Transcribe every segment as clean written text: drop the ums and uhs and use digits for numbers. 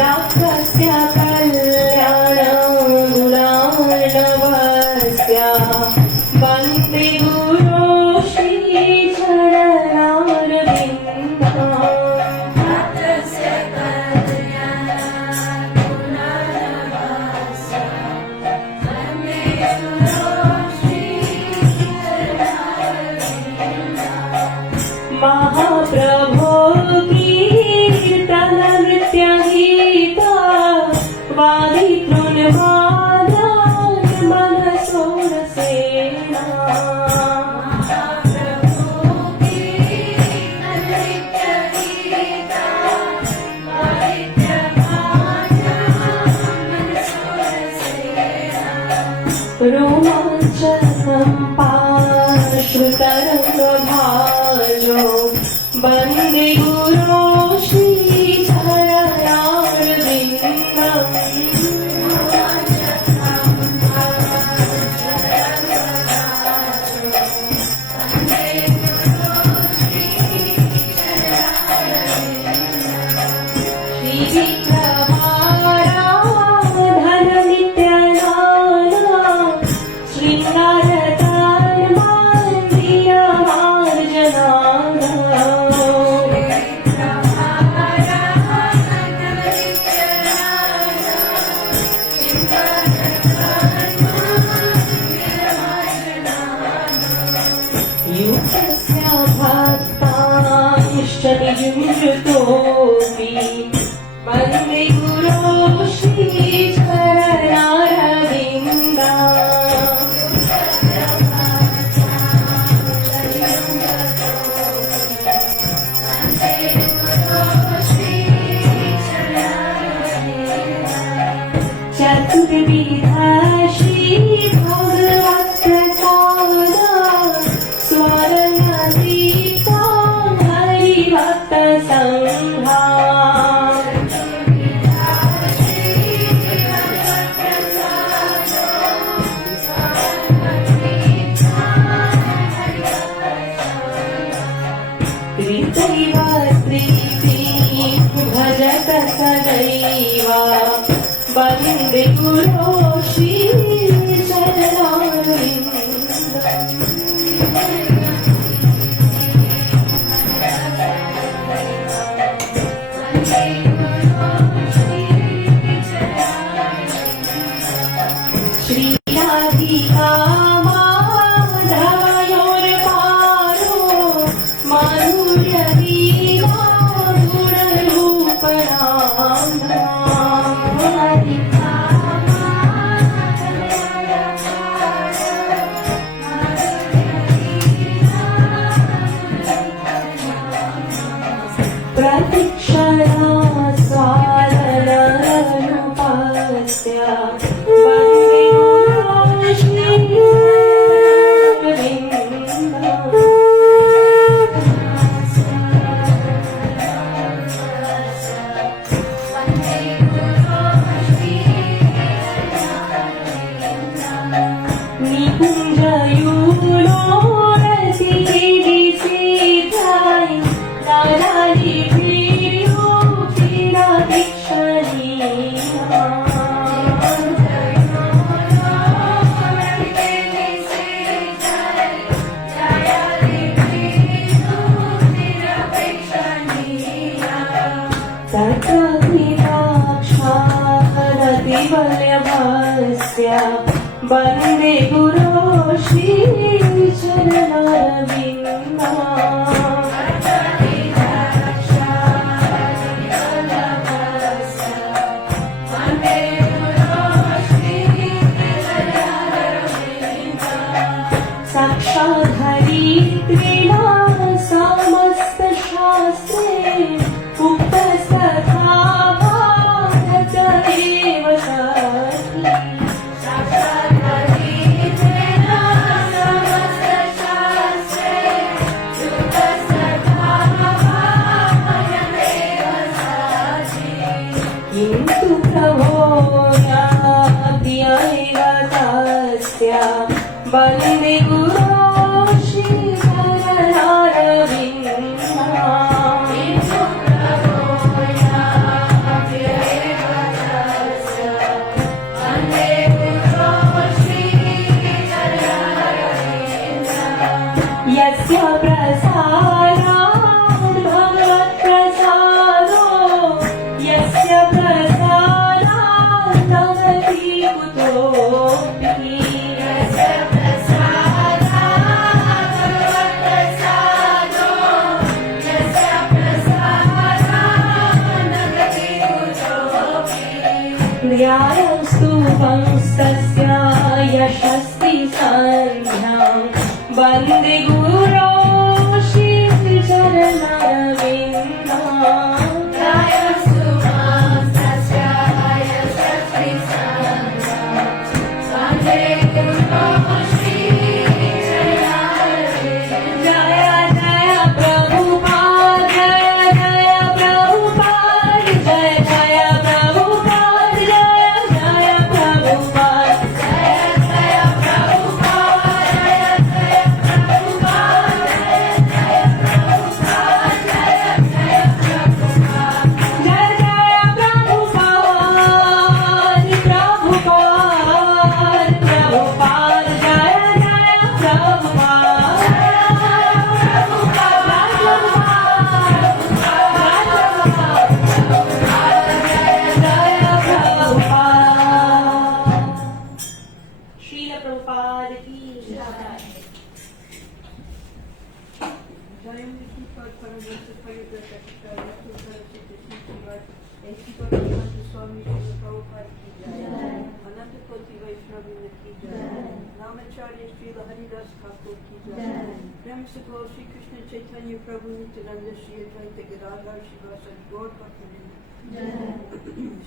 प्राप्तस्य कल्याणगुणार्णवस्य वन्दे गुरो श्रीचरणारविन्दम्। महाप्रभो कीर्तन नृत्य गीता वादितृन्मादान मनसोरसेना। रोमाञ्चनं पाश्रुतरङ्गभाजो वन्दे गुरो श्रीचरणारविन्दम्। श्रीविक्रमाराधन नित्यनाना शृङ्गारतान् मार्जनाना। युक्तस्य भक्तांश्च नियुञ्जतोऽपि वन्दे गुरो श्रीचरणारविन्दम्। चतुर्विधा श्रीभगवत्प्रसादा स्वरललिता हरिभक्तसङ्घा। भजत सदैव वन्दे गुरो श्रीचरणारविन्दम्। श्रीराधिका माधवयोर्पारो माधुर्यवीणा गुणरूपणाम्ना। प्रतिक्षणा स्वादनरूपस्य वन्दे गुरो श्रीचरणारविन्दम्। निकुञ्जयूनो रसिकेदिसेथाय नारायि प्रियो चिरदीक्षणीया। तत्रविराक्षारतिवल्लभस्य वन्दे गुरो श्रीचरणारविन्दम्। साक्षाद्धरित्रिणा समस्तशास्त्रे उक्तस्तथा भारत एव सति। किन्तु प्रभो याप्यैवतस्य वन्दे गुरो श्रीचरणारविन्दम्। ध्यायस्तु वंशस्य यशस्ति सन्ध्यां वन्दे गुरो श्रीचरणरविन्दम् ध्यायस्तु वंशस्य यशस्ति सन्ध्यां वन्दे गुरो श्रीचरणरविन्दम् जय जय प्रभुपाद जय जय प्रभुपाद जय जय प्रभुपाद जय जय प्रभुपाद जय जय प्रभुपाद जय जय प्रभुपाद जय जय प्रभुपाद जय जय प्रभुपाद जय जय प्रभुपाद प्रभुपाद प्रभुपाद जय जय Prabhupada Srila Prabhupada ki jai. Shri Krishna Chaitanya Prabhu Nityananda Shri Advaita Gadadhar Shivasadi Gaur Bhaktivinoda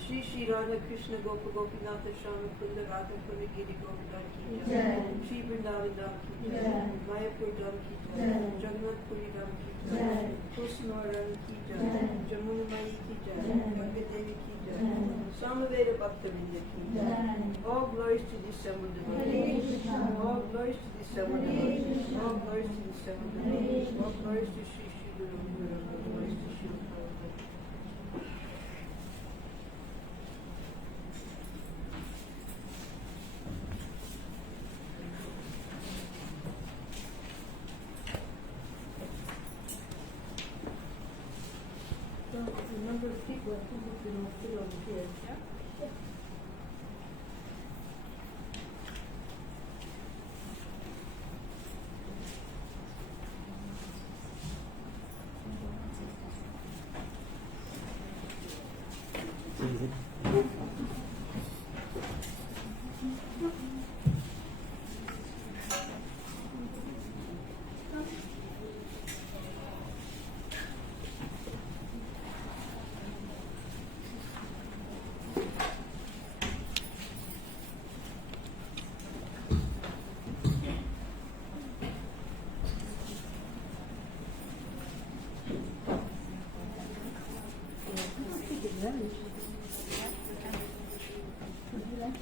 Shri Shri Radha Krishna Gopa Gopinatha Shama Kunda Radha Kunda Giri Govardhan Ki Jai Shri Vrindavan Dham Ki Jai Mayapur Dham Ki Jai Jagannath Puri Dham Ki Jai Kusmaran Ki Jai Jamuna Mai Ki Jai Ganga Devi Ki Jai Samaveda Bhaktivinoda Ki Jai. All glories to the Seven Devotees. All glories to the Seven Devotees. All glories to the Seven Devotees. All glories to Shri Shri Guru Guru. All glories to Shri Prabhupada. So the number of people I think we can all fit over here. Yeah?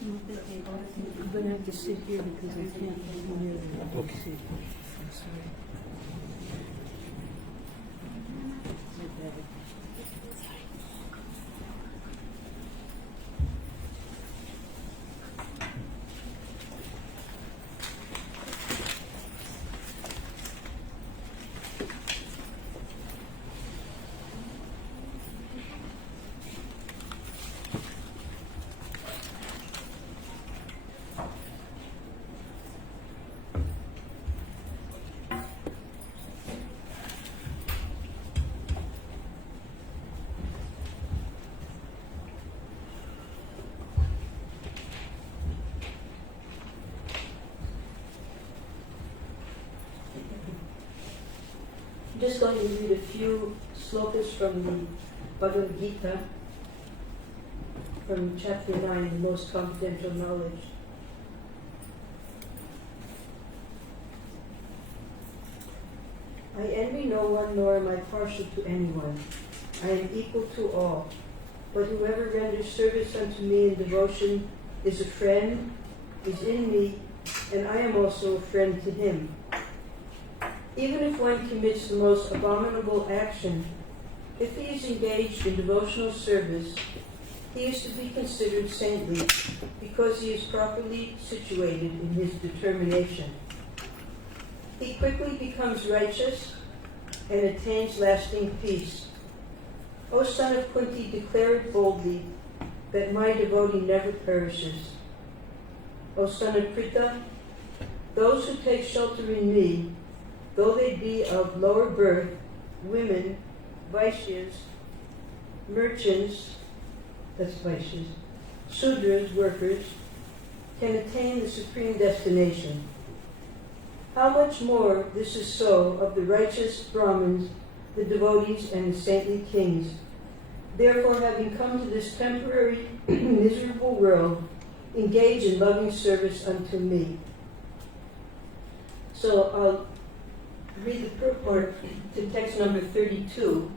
I'm going to have to sit here because I can't hear you. Okay. Sit. I'm sorry. I'm just going to read a few slokas from the Bhagavad-Gita, from chapter 9, the most confidential knowledge. I envy no one, nor am I partial to anyone. I am equal to all. But whoever renders service unto me in devotion is a friend, is in me, and I am also a friend to him. Even if one commits the most abominable action, if he is engaged in devotional service, he is to be considered saintly because he is properly situated in his determination. He quickly becomes righteous and attains lasting peace. O son of Kunti, declare it boldly that my devotee never perishes. O son of Krita, those who take shelter in me, though they be of lower birth, women, Vaishyas, merchants, that's Vaishyas, Sudras, workers, can attain the supreme destination. How much more this is so of the righteous Brahmins, the devotees, and the saintly kings. Therefore, having come to this temporary, miserable world, engage in loving service unto me. So I'll read the purport to text number 32.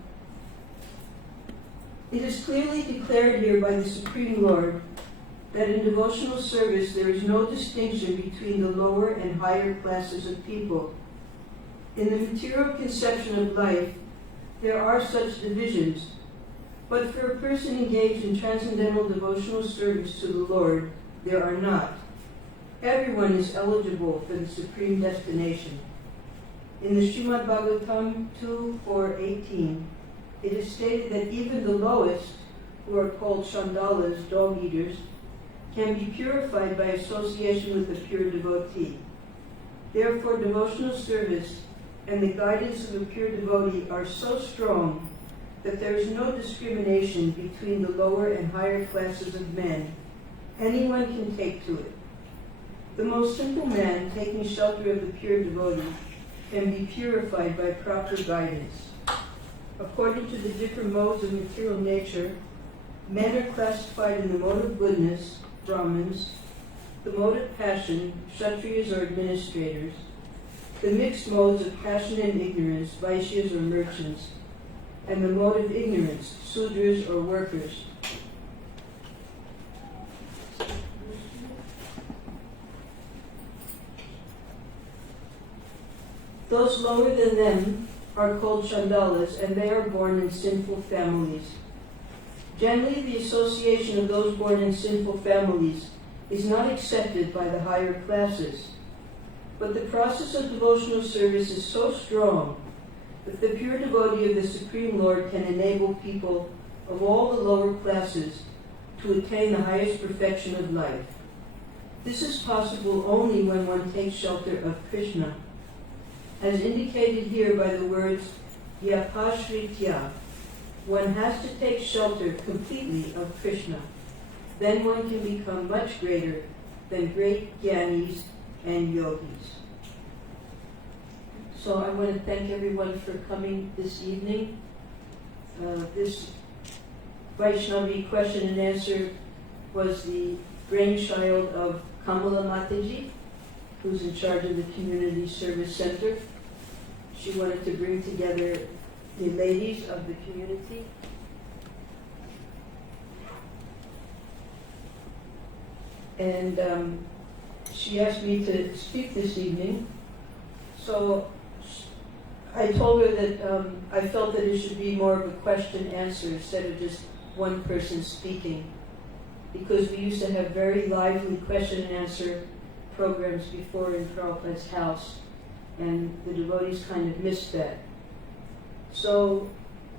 It is clearly declared here by the Supreme Lord that in devotional service there is no distinction between the lower and higher classes of people. In the material conception of life, there are such divisions, but for a person engaged in transcendental devotional service to the Lord, there are not. Everyone is eligible for the supreme destination. In the Srimad Bhagavatam 2:4-18, it is stated that even the lowest, who are called chandalas, dog eaters, can be purified by association with a pure devotee. Therefore, devotional service and the guidance of a pure devotee are so strong that there is no discrimination between the lower and higher classes of men. Anyone can take to it. The most simple man, taking shelter of the pure devotee, can be purified by proper guidance. According to the different modes of material nature, men are classified in the mode of goodness, Brahmins, the mode of passion, Kshatriyas or administrators, the mixed modes of passion and ignorance, Vaishyas or merchants, and the mode of ignorance, Sudras or workers. Those lower than them are called chandalas, and they are born in sinful families. Generally, the association of those born in sinful families is not accepted by the higher classes. But the process of devotional service is so strong that the pure devotee of the Supreme Lord can enable people of all the lower classes to attain the highest perfection of life. This is possible only when one takes shelter of Krishna, as indicated here by the words Vyapashritya. One has to take shelter completely of Krishna. Then one can become much greater than great jnanis and yogis. So I want to thank everyone for coming this evening. This Vaishnavi question and answer was the brainchild of Kamala Mataji, who's in charge of the Community Service Center. She wanted to bring together the ladies of the community. And she asked me to speak this evening. So I told her that I felt that it should be more of a question-answer instead of just one person speaking, because we used to have very lively question-and-answer programs before in Prabhupada's house, and the devotees kind of missed that. So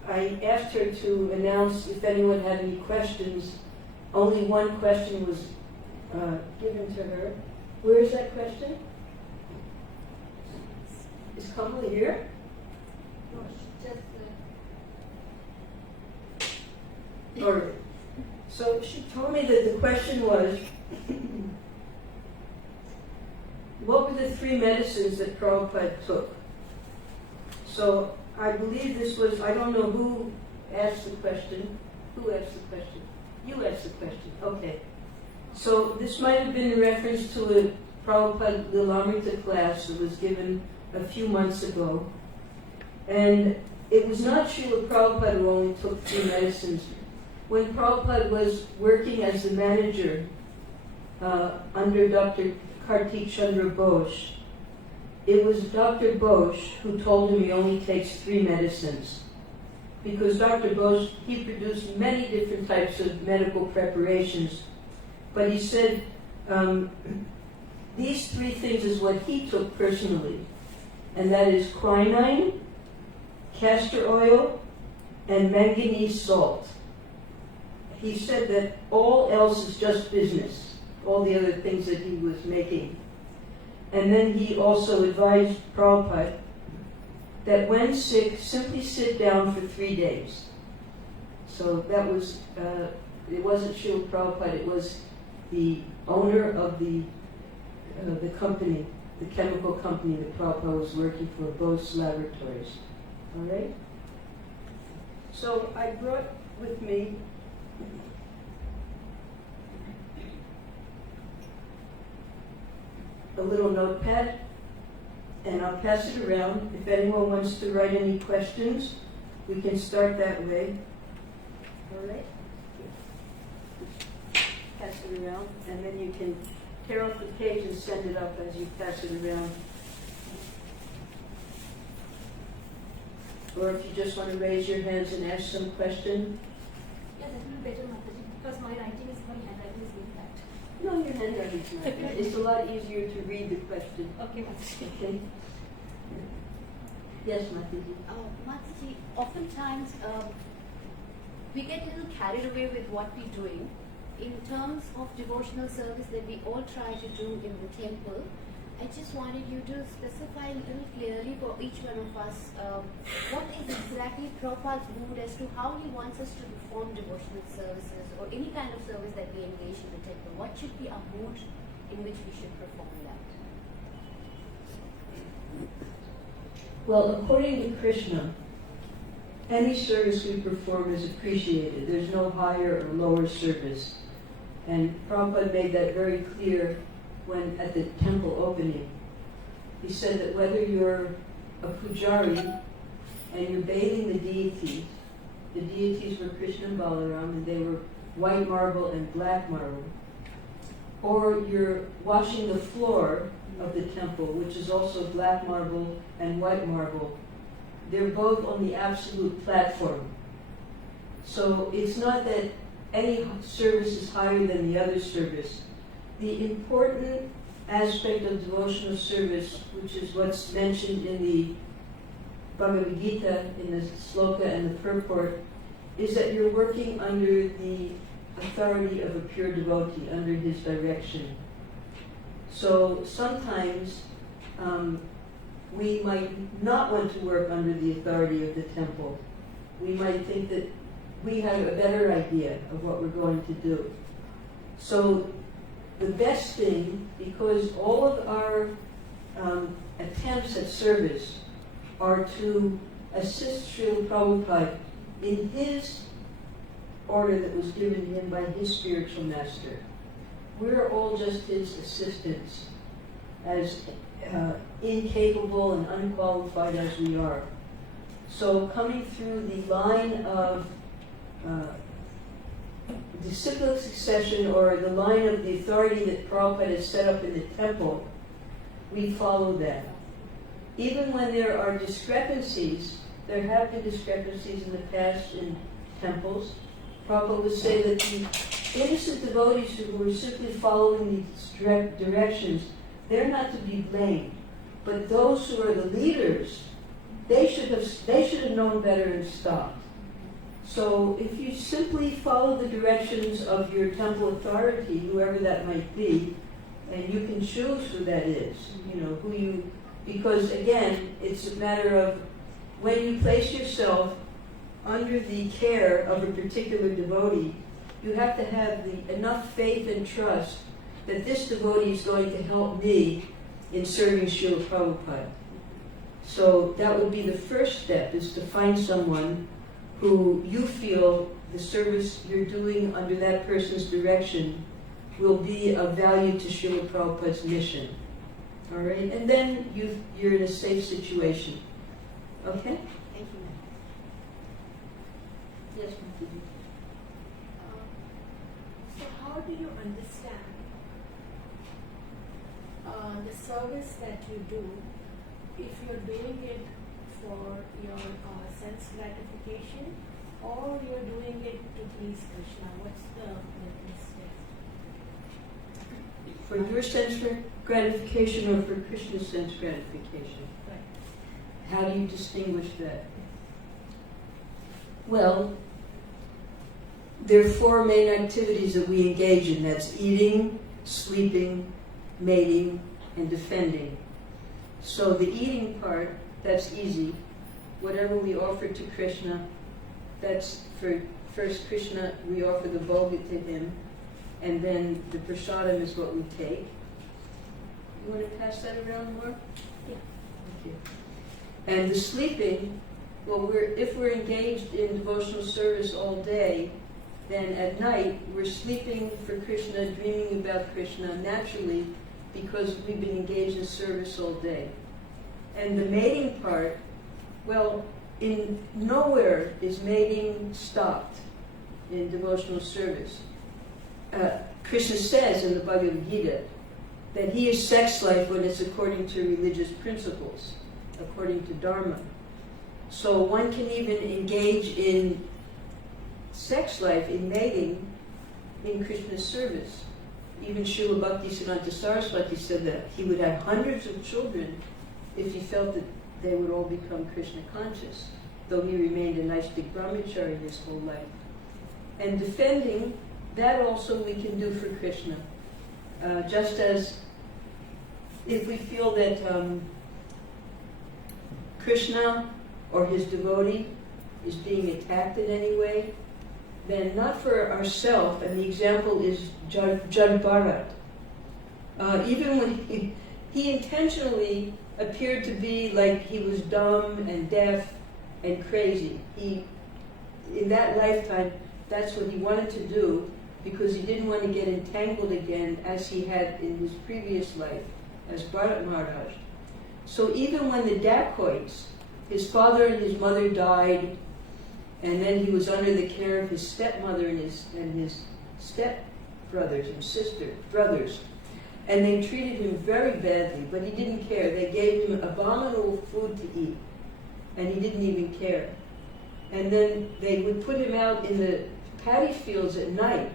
I asked her to announce if anyone had any questions. Only one question was given to her. Where is that question? Is Kamala here? No, she just All right. So she told me that the question was, what were the 3 medicines that Prabhupada took? So I believe this was, I don't know who asked the question. Who asked the question? You asked the question. Okay. So this might have been in reference to a Prabhupada Lilamrita class that was given a few months ago. And it was not Srila Prabhupada who only took 3 medicines. When Prabhupada was working as the manager under Dr. Kartik Chandra Bose, it was Dr. Bose who told him he only takes 3 medicines. Because Dr. Bose, he produced many different types of medical preparations, but he said these 3 things is what he took personally, and that is quinine, castor oil, and manganese salt. He said that all else is just business, all the other things that he was making. And then he also advised Prabhupada that when sick, simply sit down for 3 days. So that was it wasn't Srila Prabhupada, it was the owner of the company, the chemical company that Prabhupada was working for, Bose Laboratories. All right? So I brought with me a little notepad, and I'll pass it around. If anyone wants to write any questions, we can start that way. All right? Pass it around, and then you can tear off the page and send it up as you pass it around. Or if you just want to raise your hands and ask some question. Yeah, that will be better, Mataji, because my handwriting is very bad. No, your handwriting's not bad. It's a lot easier to read the question. Okay, Mataji. Okay? Yes, Mataji. Mataji, oftentimes we get a little carried away with what we're doing in terms of devotional service that we all try to do in the temple. I just wanted you to specify a little clearly for each one of us what is exactly Prabhupada's mood as to how he wants us to perform devotional services or any kind of service that we engage in the temple. What should be our mood in which we should perform that? Well, according to Krishna, any service we perform is appreciated. There's no higher or lower service. And Prabhupada made that very clear when at the temple opening. He said that whether you're a pujari and you're bathing the deities were Krishna and Balaram, and they were white marble and black marble, or you're washing the floor of the temple, which is also black marble and white marble, they're both on the absolute platform. So it's not that any service is higher than the other service. The important aspect of devotional service, which is what's mentioned in the Bhagavad-Gita, in the sloka and the purport, is that you're working under the authority of a pure devotee, under his direction. So sometimes we might not want to work under the authority of the temple. We might think that we have a better idea of what we're going to do. So the best thing, because all of our attempts at service are to assist Srila Prabhupada in his order that was given to him by his spiritual master. We're all just his assistants, as incapable and unqualified as we are. So coming through the line of disciplic succession, or the line of the authority that Prabhupada has set up in the temple, we follow that. Even when there are discrepancies, there have been discrepancies in the past in temples, Prabhupada would say that the innocent devotees who were simply following these directions, they're not to be blamed. But those who are the leaders, they should have known better and stopped. So if you simply follow the directions of your temple authority, whoever that might be, and you can choose who that is, because again, it's a matter of when you place yourself under the care of a particular devotee, you have to have enough faith and trust that this devotee is going to help me in serving Srila Prabhupada. So that would be the first step, is to find someone who you feel the service you're doing under that person's direction will be of value to Srila Prabhupada's mission. All right? And then you're in a safe situation. Okay? Thank you, ma'am. Yes, Mataji. So how do you understand the service that you do, if you're doing it for your sense gratification, or you're doing it to please Krishna? What's the difference there? For your sense gratification or for Krishna's sense gratification? Right. How do you distinguish that? Well, there are four main activities that we engage in. That's eating, sleeping, mating, and defending. So the eating part, that's easy. Whatever we offer to Krishna, that's for first Krishna, we offer the bhoga to him, and then the prasadam is what we take. You want to pass that around more? Yeah. Thank you. And the sleeping, well, if we're engaged in devotional service all day, then at night we're sleeping for Krishna, dreaming about Krishna naturally because we've been engaged in service all day. And the mating part, well, in nowhere is mating stopped in devotional service. Krishna says in the Bhagavad-Gita that he is sex life when it's according to religious principles, according to Dharma. So one can even engage in sex life, in mating, in Krishna's service. Even Srila Bhaktisiddhanta Saraswati said that he would have hundreds of children if he felt that they would all become Krishna conscious, though he remained a Naistik brahmachari his whole life. And defending, that also we can do for Krishna. Just as if we feel that Krishna or his devotee is being attacked in any way, then not for ourselves, and the example is Jad Bharat. Even when he intentionally appeared to be like he was dumb and deaf and crazy. In that lifetime, that's what he wanted to do because he didn't want to get entangled again as he had in his previous life as Bharat Maharaj. So even when the dacoits, his father and his mother died, and then he was under the care of his stepmother and his stepbrothers and brothers. And they treated him very badly, but he didn't care. They gave him abominable food to eat, and he didn't even care. And then they would put him out in the paddy fields at night,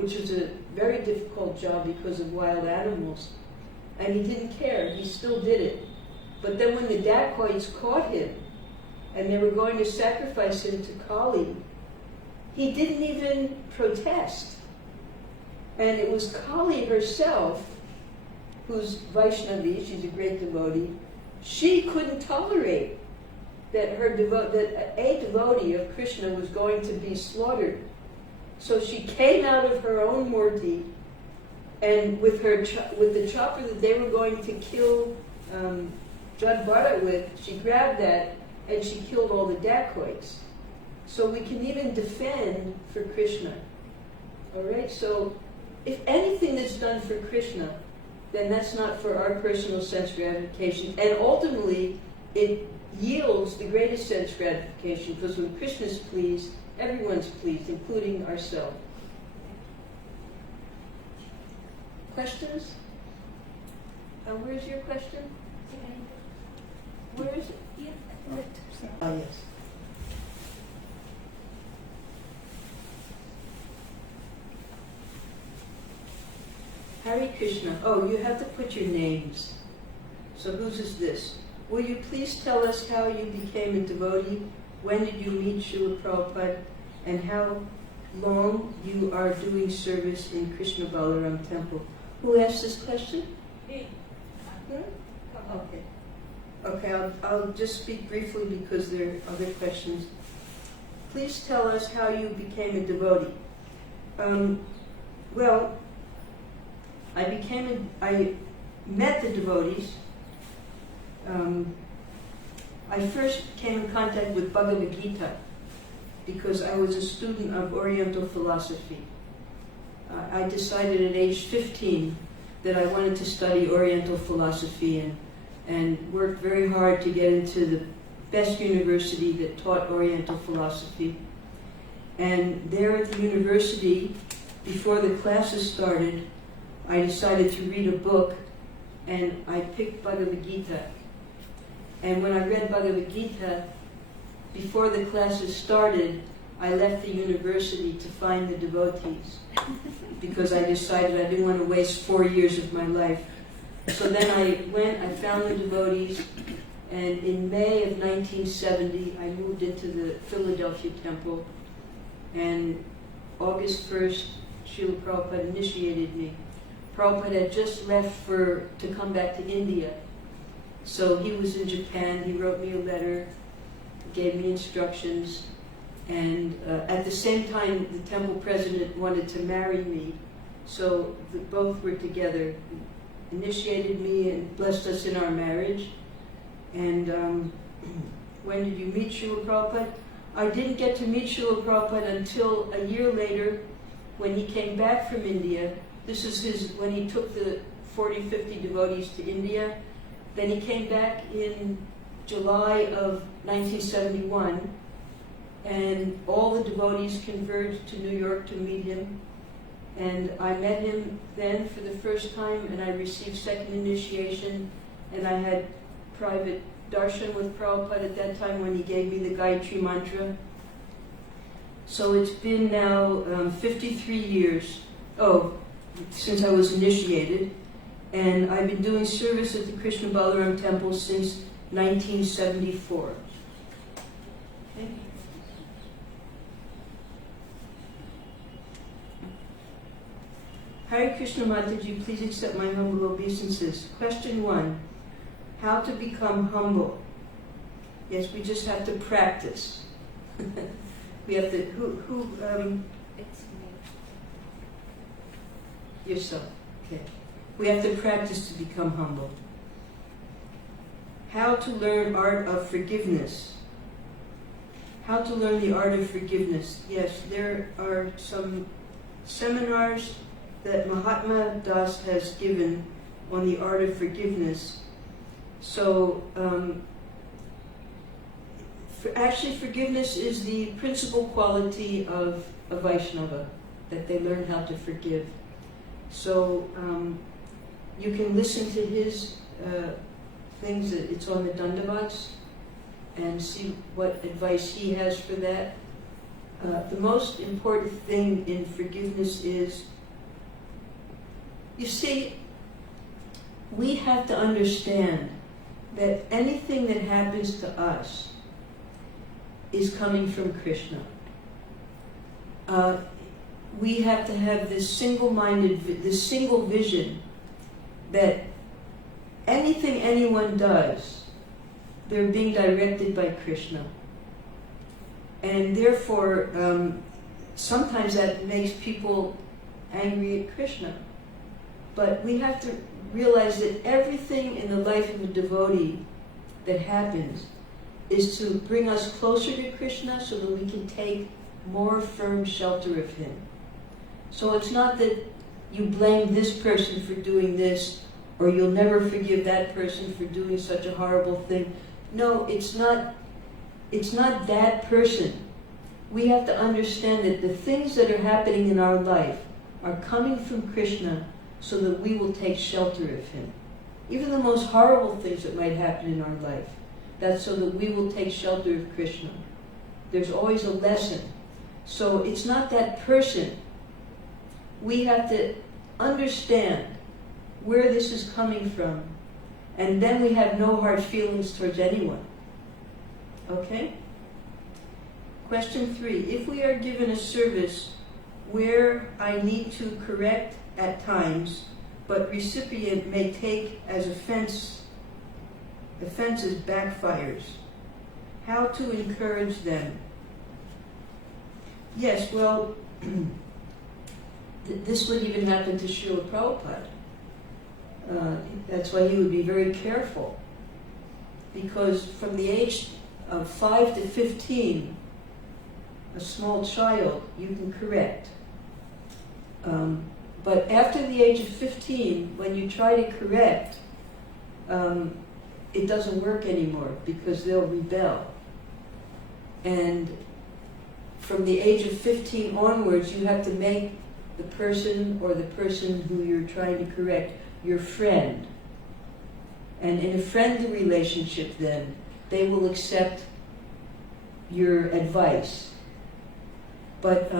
which was a very difficult job because of wild animals. And he didn't care. He still did it. But then when the dacoits caught him, and they were going to sacrifice him to Kali, he didn't even protest. And it was Kali herself, who's Vaishnavi, she's a great devotee, she couldn't tolerate that a devotee of Krishna was going to be slaughtered. So she came out of her own murti, and with the chopper that they were going to kill Jad Bharat with, she grabbed that and she killed all the dacoits. So we can even defend for Krishna. All right, so if anything that's done for Krishna, then that's not for our personal sense gratification. And ultimately, it yields the greatest sense gratification, because when Krishna's pleased, everyone's pleased, including ourselves. Questions? Where's your question? Where is it? Oh, yes. Hare Krishna. Oh, you have to put your names. So whose is this? Will you please tell us how you became a devotee? When did you meet Srila Prabhupada? And how long you are doing service in Krishna Balaram Temple? Who asked this question? Me. Okay. Okay, I'll just speak briefly because there are other questions. Please tell us how you became a devotee. Well, I met the devotees. I first came in contact with Bhagavad-Gita because I was a student of Oriental philosophy. I decided at age 15 that I wanted to study Oriental philosophy and worked very hard to get into the best university that taught Oriental philosophy. And there at the university, before the classes started, I decided to read a book, and I picked Bhagavad-Gita. And when I read Bhagavad-Gita, before the classes started, I left the university to find the devotees because I decided I didn't want to waste 4 years of my life. So then I found the devotees, and in May of 1970, I moved into the Philadelphia temple, and August 1st, Srila Prabhupada initiated me. Prabhupada had just left to come back to India. So he was in Japan, he wrote me a letter, gave me instructions, And at the same time, the temple president wanted to marry me. So both were together, initiated me and blessed us in our marriage. And when did you meet Srila Prabhupada? I didn't get to meet Srila Prabhupada until a year later when he came back from India. This is when he took the 40, 50 devotees to India. Then he came back in July of 1971, and all the devotees converged to New York to meet him. And I met him then for the first time, and I received second initiation, and I had private darshan with Prabhupada at that time when he gave me the Gayatri Mantra. So it's been now 53 years, since I was initiated, and I've been doing service at the Krishna Balaram Temple since 1974. Okay. Hare Krishna Mataji, please accept my humble obeisances. Question 1. How to become humble? Yes, we just have to practice. We have to, It's me. yourself. Okay. We have to practice to become humble. How to learn art of forgiveness. How to learn the art of forgiveness. Yes, there are some seminars that Mahatma Das has given on the art of forgiveness. So, actually forgiveness is the principal quality of a Vaishnava, that they learn how to forgive. So, you can listen to his things, it's on the Dandavats, and see what advice he has for that. The most important thing in forgiveness is, you see, we have to understand that anything that happens to us is coming from Krishna. We have to have this single-minded, this single vision that anything anyone does, they're being directed by Krishna. And therefore, sometimes that makes people angry at Krishna. But we have to realize that everything in the life of a devotee that happens is to bring us closer to Krishna so that we can take more firm shelter of him. So it's not that you blame this person for doing this, or you'll never forgive that person for doing such a horrible thing. No, it's not that person. We have to understand that the things that are happening in our life are coming from Krishna so that we will take shelter of him. Even the most horrible things that might happen in our life, that's so that we will take shelter of Krishna. There's always a lesson. So it's not that person. We have to understand where this is coming from, and then we have no hard feelings towards anyone. Okay? Question 3. If we are given a service where I need to correct at times, but recipient may take as offenses backfires, how to encourage them? Yes, well, this would even happen to Srila Prabhupada. That's why he would be very careful, because from the age of 5 to 15, a small child, you can correct. But after the age of 15, when you try to correct, it doesn't work anymore because they'll rebel. And from the age of 15 onwards, you have to make the person or the person who you're trying to correct your friend. And in a friendly relationship then, they will accept your advice. But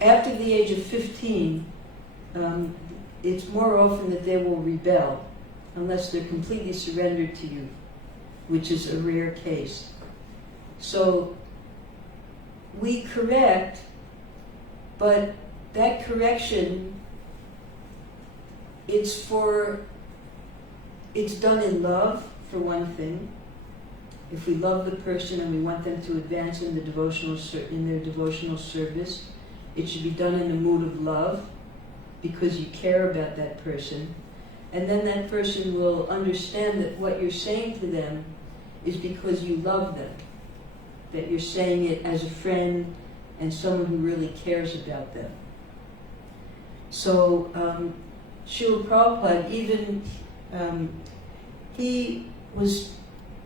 after the age of 15, it's more often that they will rebel unless they're completely surrendered to you, which is a rare case. So we correct, but that correction, it's done in love, for one thing, if we love the person and we want them to advance in their devotional service, it should be done in a mood of love because you care about that person. And then that person will understand that what you're saying to them is because you love them, that you're saying it as a friend and someone who really cares about them. So Srila Prabhupada, even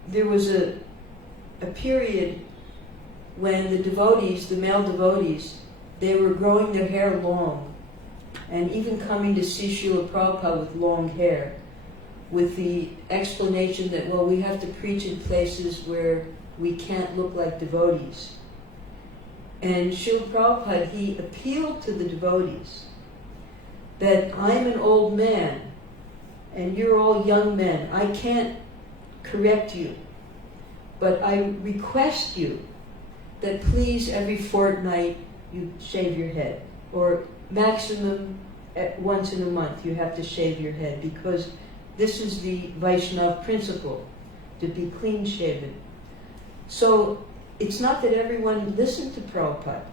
there was a period when the devotees, the male devotees, they were growing their hair long and even coming to see Srila Prabhupada with long hair, with the explanation that, well, we have to preach in places where we can't look like devotees. And Srila Prabhupada, he appealed to the devotees that I'm an old man and you're all young men. I can't correct you, but I request you that please every fortnight you shave your head, or maximum once in a month you have to shave your head, because this is the Vaishnava principle, to be clean shaven. So it's not that everyone listened to Prabhupada.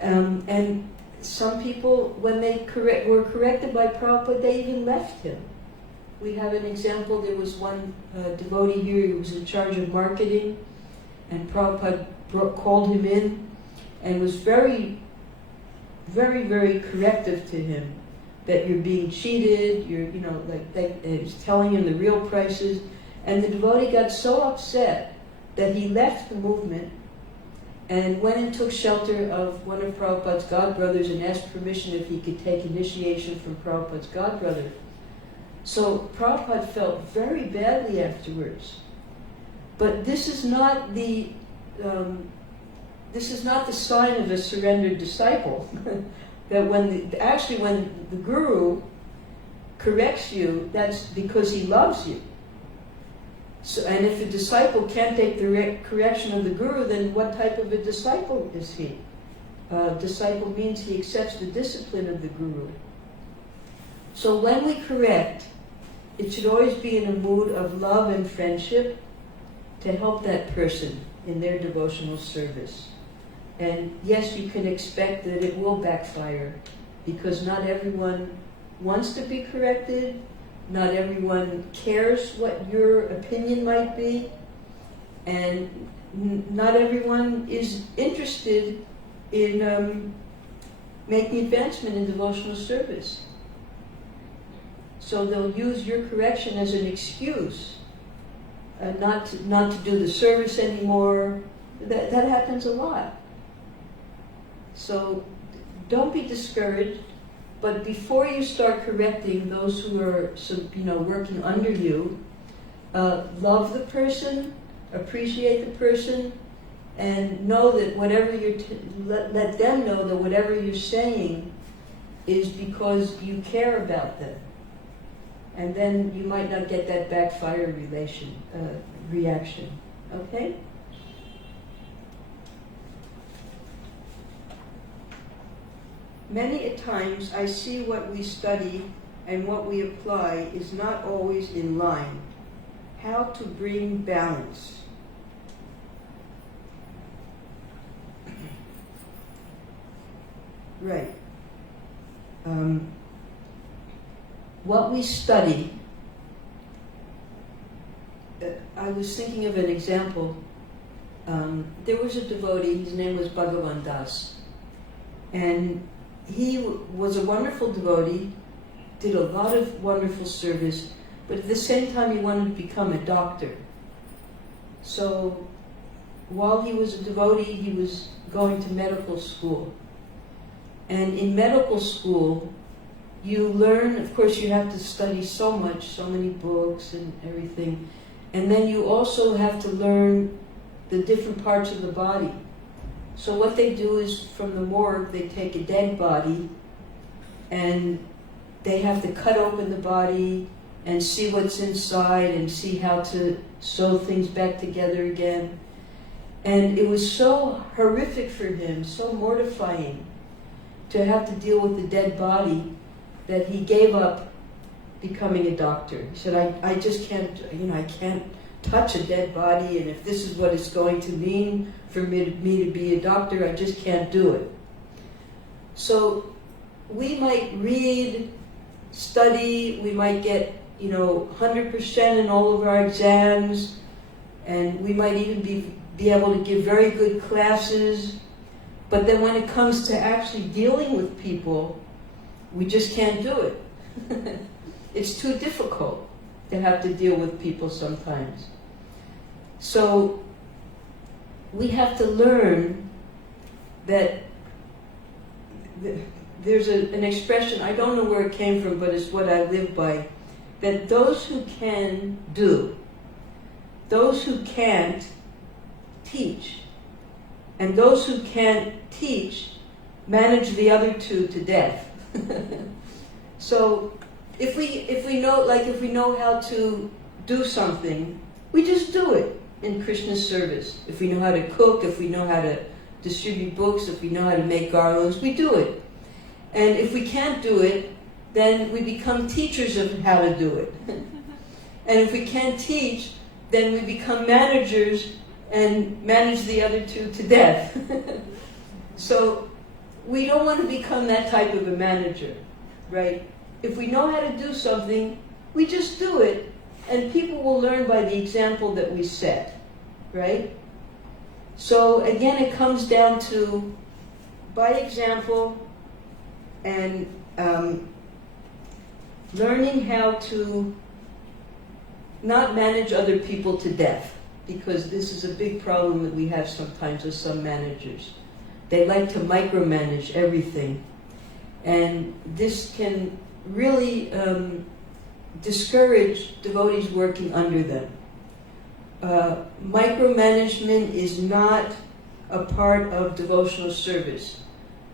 And some people, when they were corrected by Prabhupada, they even left him. We have an example. There was one devotee here who was in charge of marketing, and Prabhupada called him in and was very, very, very corrective to him, that you're being cheated, he was telling him the real prices. And the devotee got so upset that he left the movement and went and took shelter of one of Prabhupada's godbrothers and asked permission if he could take initiation from Prabhupada's godbrother. So Prabhupada felt very badly afterwards. But this is not the sign of a surrendered disciple. That when the guru corrects you, that's because he loves you. So, and if a disciple can't take the correction of the guru, then what type of a disciple is he? Disciple means he accepts the discipline of the guru. So when we correct, it should always be in a mood of love and friendship to help that person in their devotional service. And yes, you can expect that it will backfire, because not everyone wants to be corrected, not everyone cares what your opinion might be, and not everyone is interested in making advancement in devotional service. So they'll use your correction as an excuse not to do the service anymore. That happens a lot. So don't be discouraged, but before you start correcting those who are working under you, love the person, appreciate the person, and know that whatever let them know that whatever you're saying is because you care about them. And then you might not get that backfire reaction. Okay? Many a times I see what we study and what we apply is not always in line. How to bring balance? Right. What we study, I was thinking of an example. There was a devotee, his name was Bhagavan Das, and he was a wonderful devotee, did a lot of wonderful service, but at the same time he wanted to become a doctor. So while he was a devotee, he was going to medical school. And in medical school, you learn, of course you have to study so much, so many books and everything, and then you also have to learn the different parts of the body. So what they do is, from the morgue, they take a dead body and they have to cut open the body and see what's inside and see how to sew things back together again. And it was so horrific for him, so mortifying to have to deal with the dead body, that he gave up becoming a doctor. He said, I just can't, I can't touch a dead body, and if this is what it's going to mean for me to be a doctor, I just can't do it. So we might read, study, we might get 100% in all of our exams, and we might even be able to give very good classes, but then when it comes to actually dealing with people, we just can't do it. It's too difficult to have to deal with people sometimes. So we have to learn that there's an expression, I don't know where it came from, but it's what I live by, that those who can do, those who can't teach, and those who can't teach manage the other two to death. So if we know how to do something, we just do it in Krishna's service. If we know how to cook, if we know how to distribute books, if we know how to make garlands, we do it. And if we can't do it, then we become teachers of how to do it. And if we can't teach, then we become managers and manage the other two to death. So we don't want to become that type of a manager, right? If we know how to do something, we just do it, and people will learn by the example that we set, right? So again, it comes down to by example and learning how to not manage other people to death, because this is a big problem that we have sometimes with some managers. They like to micromanage everything, and this can really discourage devotees working under them. Micromanagement is not a part of devotional service.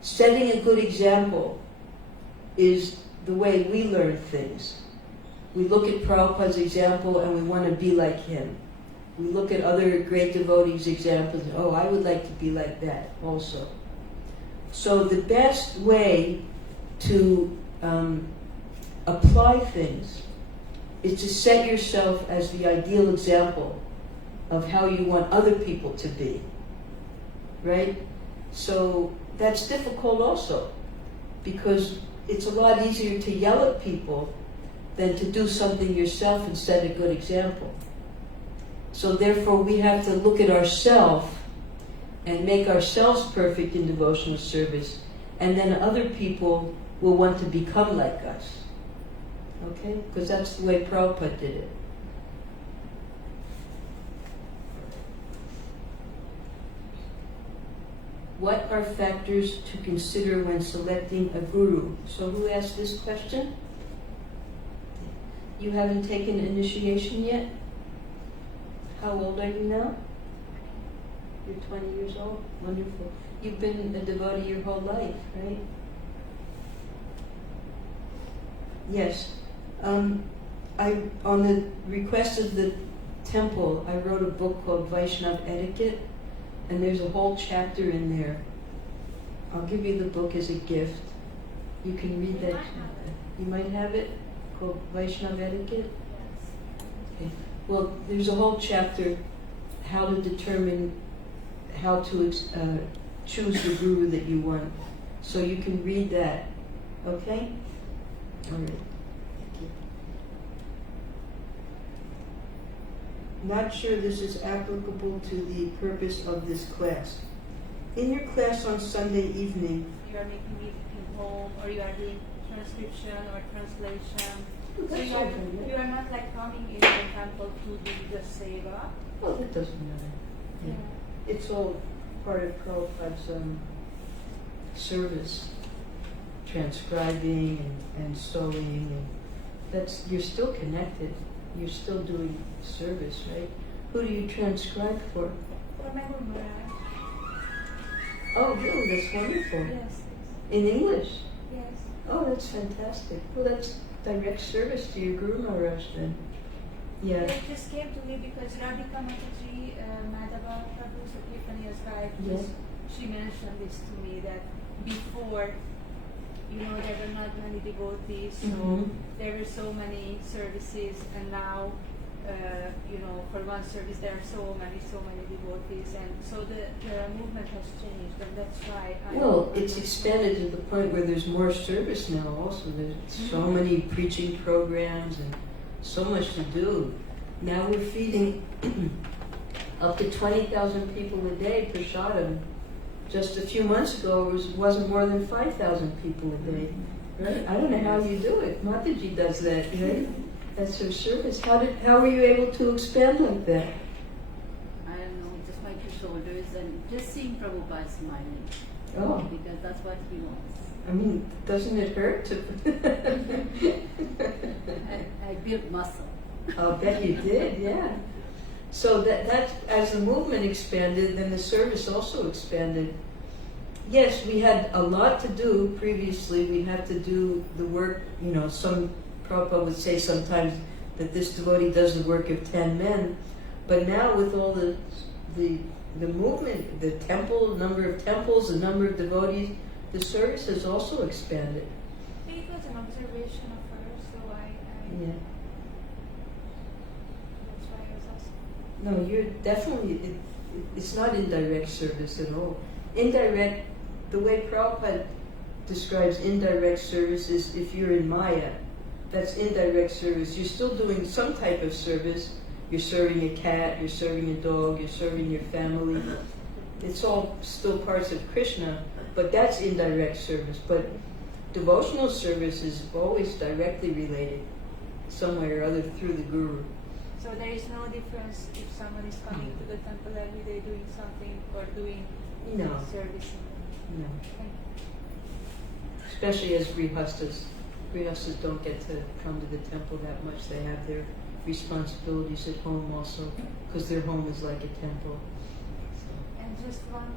Setting a good example is the way we learn things. We look at Prabhupada's example and we want to be like him. We look at other great devotees' examples, and, oh, I would like to be like that also. So the best way to apply things is to set yourself as the ideal example of how you want other people to be, right? So that's difficult also, because it's a lot easier to yell at people than to do something yourself and set a good example. So therefore we have to look at ourselves and make ourselves perfect in devotional service, and then other people will want to become like us. Okay? Because that's the way Prabhupada did it. What are factors to consider when selecting a guru? So who asked this question? You haven't taken initiation yet? How old are you now? You're 20 years old? Wonderful. You've been a devotee your whole life, right? Yes. On the request of the temple, I wrote a book called Vaishnava Etiquette, and there's a whole chapter in there. I'll give you the book as a gift. You can read that. You might have it, called Vaishnava Etiquette? Okay. Well, there's a whole chapter how to determine how to choose the guru that you want. So you can read that. Okay? All right. Thank you. Not sure this is applicable to the purpose of this class. In your class on Sunday evening, you are making it in home, or you are doing transcription or translation. So you are not like coming in the temple to do the seva. well, that doesn't matter. Yeah. It's all part of Prabhupada's service, transcribing and sewing, and that's, you're still connected. You're still doing service, right? Who do you transcribe for? For my Guru Maharaj. Oh, really? That's wonderful. Yes. In English? Yes. Oh, that's fantastic. Well, that's direct service to your Guru Maharaj then. Yeah. It just came to me because Radhika Mataji, Madhava Prabhu's Kirtaniya's wife, Yes. she mentioned this to me that before, there were not many devotees, so Mhm. there were so many services, and now for one service there are so many devotees, and so the movement has changed, and that's why Well, it's expanded to the point where there's more service now also. There's so many preaching programs and so much to do. Now we're feeding up to 20,000 people a day per prasadam. Just a few months ago, it wasn't more than 5,000 people a day. Right? I don't know how you do it. Mataji does that, right? That's her service. How were you able to expand like that? I don't know, just my two shoulders and just seeing Prabhupada smiling. Oh, Because that's what he wants. I mean, doesn't it hurt to? I built muscle. I'll bet you did, yeah. So that as the movement expanded, then the service also expanded. Yes, we had a lot to do previously. We had to do the work, some Prabhupada would say sometimes that this devotee does the work of 10 men. But now with all the movement, the temple, number of temples, the number of devotees, the service has also expanded. it was an observation of hers, so Yeah. that's why I was asking. No, you're definitely, it's not indirect service at all. Indirect, the way Prabhupada describes indirect service is if you're in Maya, that's indirect service. You're still doing some type of service. You're serving a cat, you're serving a dog, you're serving your family. It's all still parts of Krishna, but that's indirect service. But devotional service is always directly related, some way or other, through the Guru. So there is no difference if someone is coming to the temple every day doing something or doing No. service. No. Especially as grihastas. Grihastas don't get to come to the temple that much. They have their responsibilities at home also, because their home is like a temple. And just one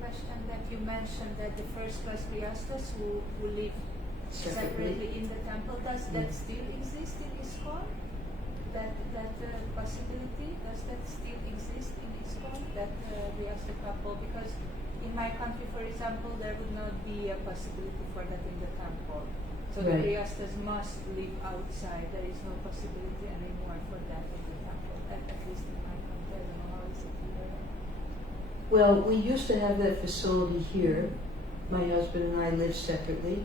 question that you mentioned that the first was grihastas who live separately in the temple. Does that still exist in ISKCON? That possibility, does that still exist in ISKCON? That grihasta couple? Because in my country, for example, there would not be a possibility for that in the temple. So the Right. grihastas must live outside. There is no possibility anymore for that in the temple, at least in my country. I don't know how is it here. Well, we used to have that facility here. My husband and I lived separately,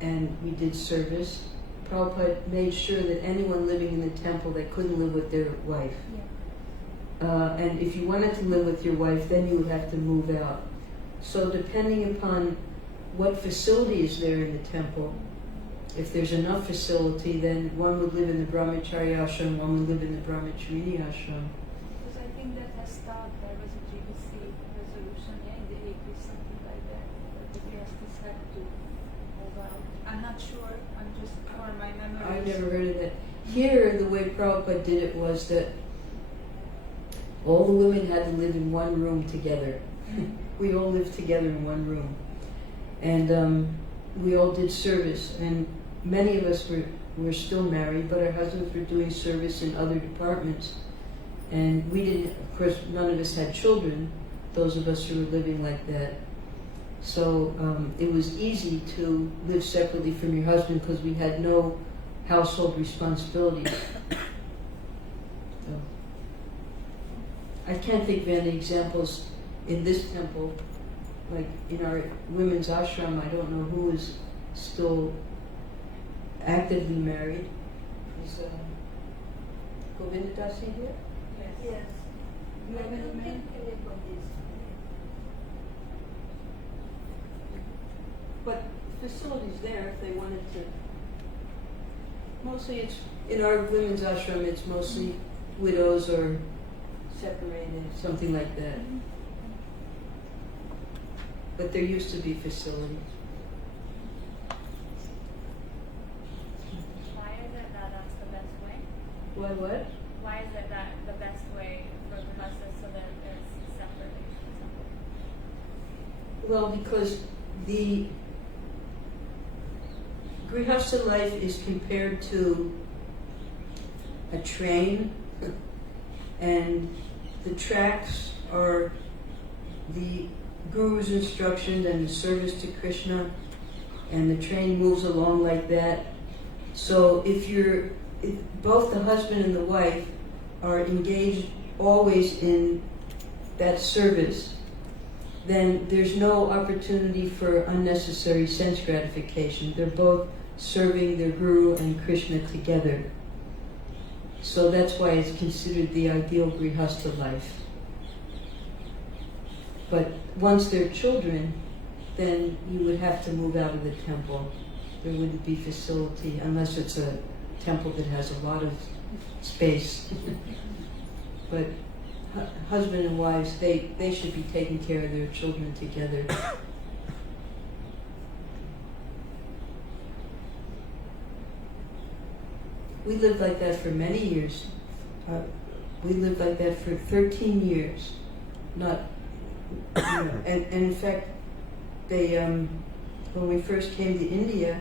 and we did service. Prabhupada made sure that anyone living in the temple that couldn't live with their wife. And if you wanted to live with your wife, then you would have to move out. So depending upon what facility is there in the temple, if there's enough facility, then one would live in the brahmachari ashram, one would live in the brahmacharini ashram. Because I think that has stopped. There was a GBC resolution in the 80s, something like that. But the grihastas had to move out. I'm not sure. I'm just, or my memory. I've never heard of that. Here, the way Prabhupada did it was that all the women had to live in one room together. We all lived together in one room. And we all did service. And many of us were still married, but our husbands were doing service in other departments. And we didn't, of course, none of us had children, those of us who were living like that. So it was easy to live separately from your husband because we had no household responsibilities. So, I can't think of any examples in this temple, like in our women's ashram. I don't know who is still actively married. Is Govindadasi here? Yes. You have any men? But facilities there if they wanted to. Mostly it's, in our women's ashram, it's mostly widows or separated, something like that. But there used to be facilities. Why is it that that's the best way? What? Why is it that the best way for the husband so that there's separation? Well, because the grihastha life is compared to a train, and the tracks are the Guru's instructions and the service to Krishna, and the train moves along like that. So if you're both the husband and the wife are engaged always in that service, then there's no opportunity for unnecessary sense gratification. They're both serving their Guru and Krishna together. So that's why it's considered the ideal grihastha life. But once they're children, then you would have to move out of the temple. There wouldn't be facility unless it's a temple that has a lot of space. But husband and wives, they should be taking care of their children together. We lived like that for many years. We lived like that for 13 years. Not, and in fact, they, when we first came to India,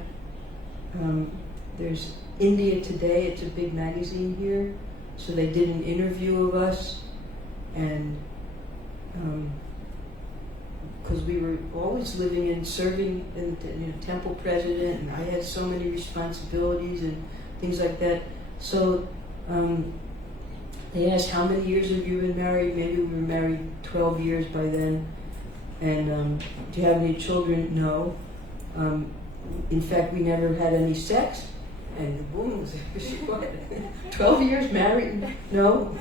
there's India Today, it's a big magazine here, so they did an interview of us, and because we were always living and serving in temple president, and I had so many responsibilities and things like that. So they asked, how many years have you been married? Maybe we were married 12 years by then. And do you have any children? No. In fact, we never had any sex. And the woman was like, 12 years married? No.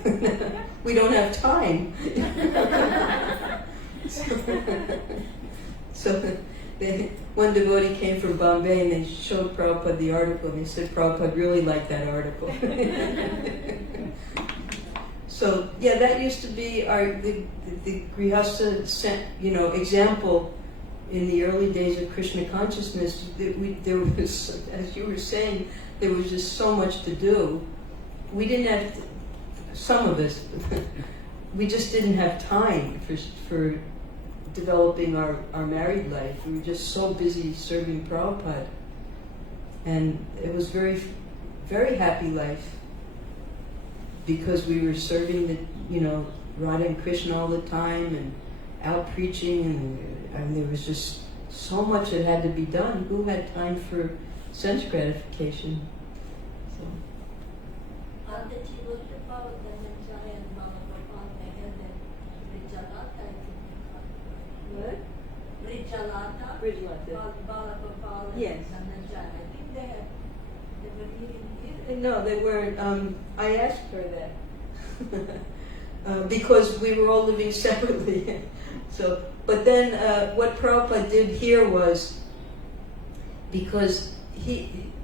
We don't have time. So one devotee came from Bombay and they showed Prabhupada the article and they said Prabhupada really liked that article. So yeah, that used to be the Grihastha example in the early days of Krishna consciousness. There was, as you were saying, there was just so much to do. We didn't have, some of us, we just didn't have time for developing our married life. We were just so busy serving Prabhupada. And it was very, very happy life because we were serving Radha and Krishna all the time and out preaching and there was just so much that had to be done. Who had time for sense gratification? So. That you looked about the Nanjaya and Bhagavad-Gita and then Vrijalata, I think. What? Vrijalata. Vrijalata. Bhagavad-Gita Yes. and Nanjaya. I think they were here. No, they weren't. I asked her that because we were all living separately. So, but then what Prabhupada did here was, because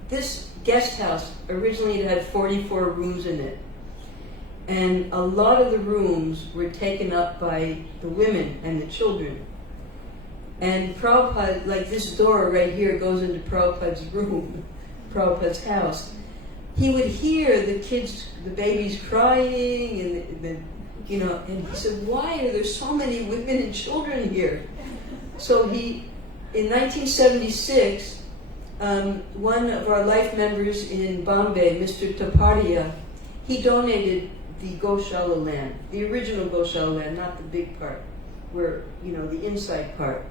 this guest house originally it had 44 rooms in it, and a lot of the rooms were taken up by the women and the children. And Prabhupada, like this door right here goes into Prabhupada's room, Prabhupada's house. He would hear the kids, the babies crying, and and he said, "Why are there so many women and children here?" So in 1976, one of our life members in Bombay, Mr. Tapadia, he donated the Goshala land, the original Goshala land, not the big part, where the inside part.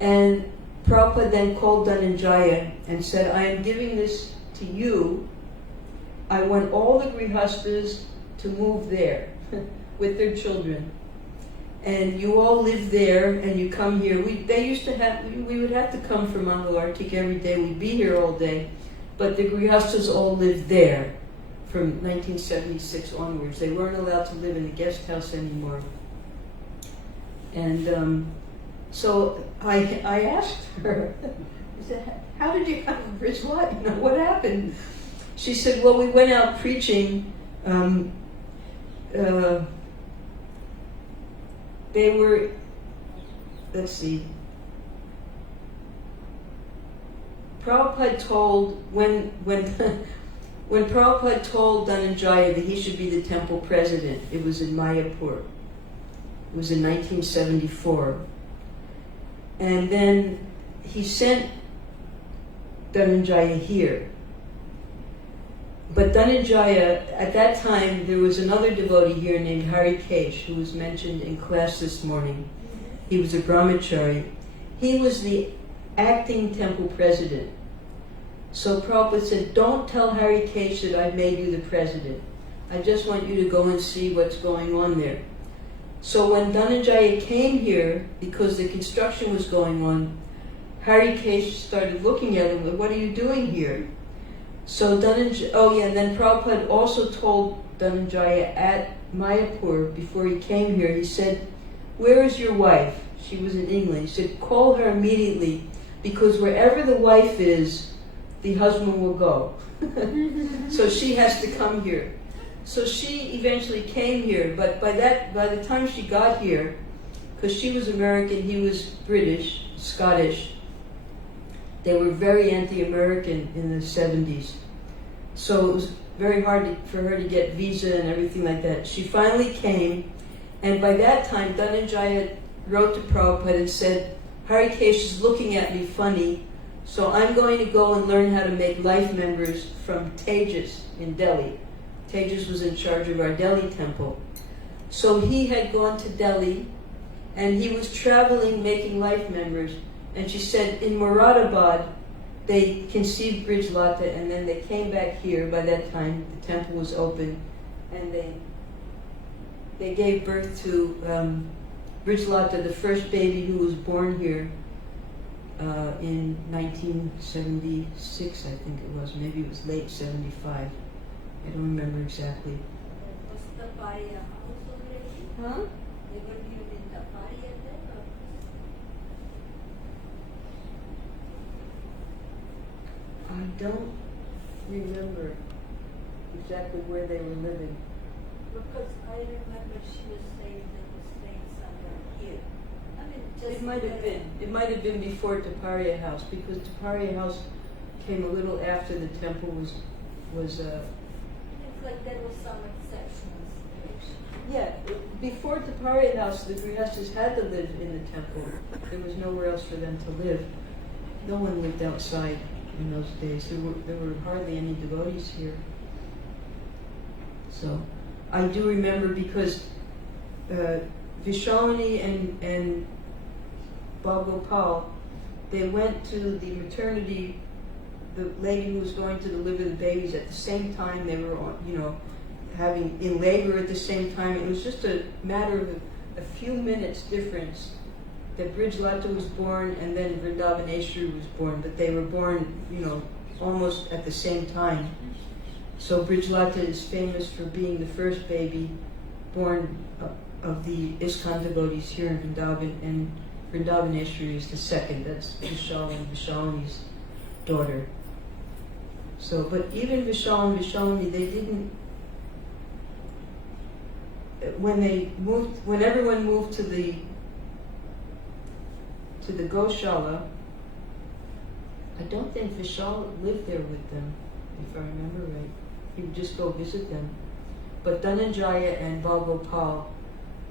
And Prabhupada then called Dhananjaya and said, "I am giving this to you. I want all the grihastas to move there with their children. And you all live there and you come here." We would have to come from Mangalartik every day. We'd be here all day. But the grihastas all lived there from 1976 onwards. They weren't allowed to live in the guest house anymore. And so I asked her, I said, "How did you have a rich life? What happened?" She said, "Well, we went out preaching. They were, let's see, Prabhupada told, when Prabhupada told Dhananjaya that he should be the temple president, it was in Mayapur. It was in 1974. And then he sent Dhananjaya here. But Dhananjaya, at that time, there was another devotee here named Harikesh, who was mentioned in class this morning. He was a brahmachari. He was the acting temple president. So Prabhupada said, don't tell Harikesh that I've made you the president. I just want you to go and see what's going on there. So when Dhananjaya came here, because the construction was going on, Harikesh started looking at him, what are you doing here? So Dhananjaya, and then Prabhupada also told Dhananjaya at Mayapur, before he came here, he said, where is your wife? She was in England. He said, call her immediately, because wherever the wife is, the husband will go. So she has to come here. So she eventually came here, but by the time she got here, because she was American, he was British, Scottish, they were very anti-American in the 70s. So it was very hard for her to get visa and everything like that. She finally came, and by that time, Dhananjaya wrote to Prabhupada and said, Harikesh is looking at me funny, so I'm going to go and learn how to make life members from Tejas in Delhi. Tejas was in charge of our Delhi temple. So he had gone to Delhi, and he was traveling making life members. And she said in Moradabad, they conceived Brijlata, and then they came back here. By that time, the temple was open, and they gave birth to Brijlata, the first baby who was born here in 1976, I think it was. Maybe it was late 75. I don't remember exactly. Was the Pariya house already? Huh? They were living in the Pariya then? Or? I don't remember exactly where they were living. Because I remember she was saying they were staying somewhere here. I mean, just It might have been. It might have been before Taparia House, because Taparia House came a little after the temple was It's like there was some exceptional situation. yeah, before Taparia House, the Grihastas had to live in the temple. There was nowhere else for them to live. No one lived outside in those days. There were hardly any devotees here. So, I do remember because Vishwani and Bhagopal, they went to the maternity, the lady who was going to deliver the babies at the same time. They were, having in labor at the same time. It was just a matter of a few minutes difference that Brijlata was born and then Vrindavaneshwari was born, but they were born, almost at the same time. So Brijlata is famous for being the first baby born of the ISKCON devotees here in Vrindavan, and Vrindavaneshwari is the second. That's Vishal and Vishalini's daughter. So, but even Vishal and Vishalini, they didn't. When everyone moved to the Goshala, I don't think Vishal lived there with them, if I remember right. He would just go visit them. But Dhananjaya and Bhagopal,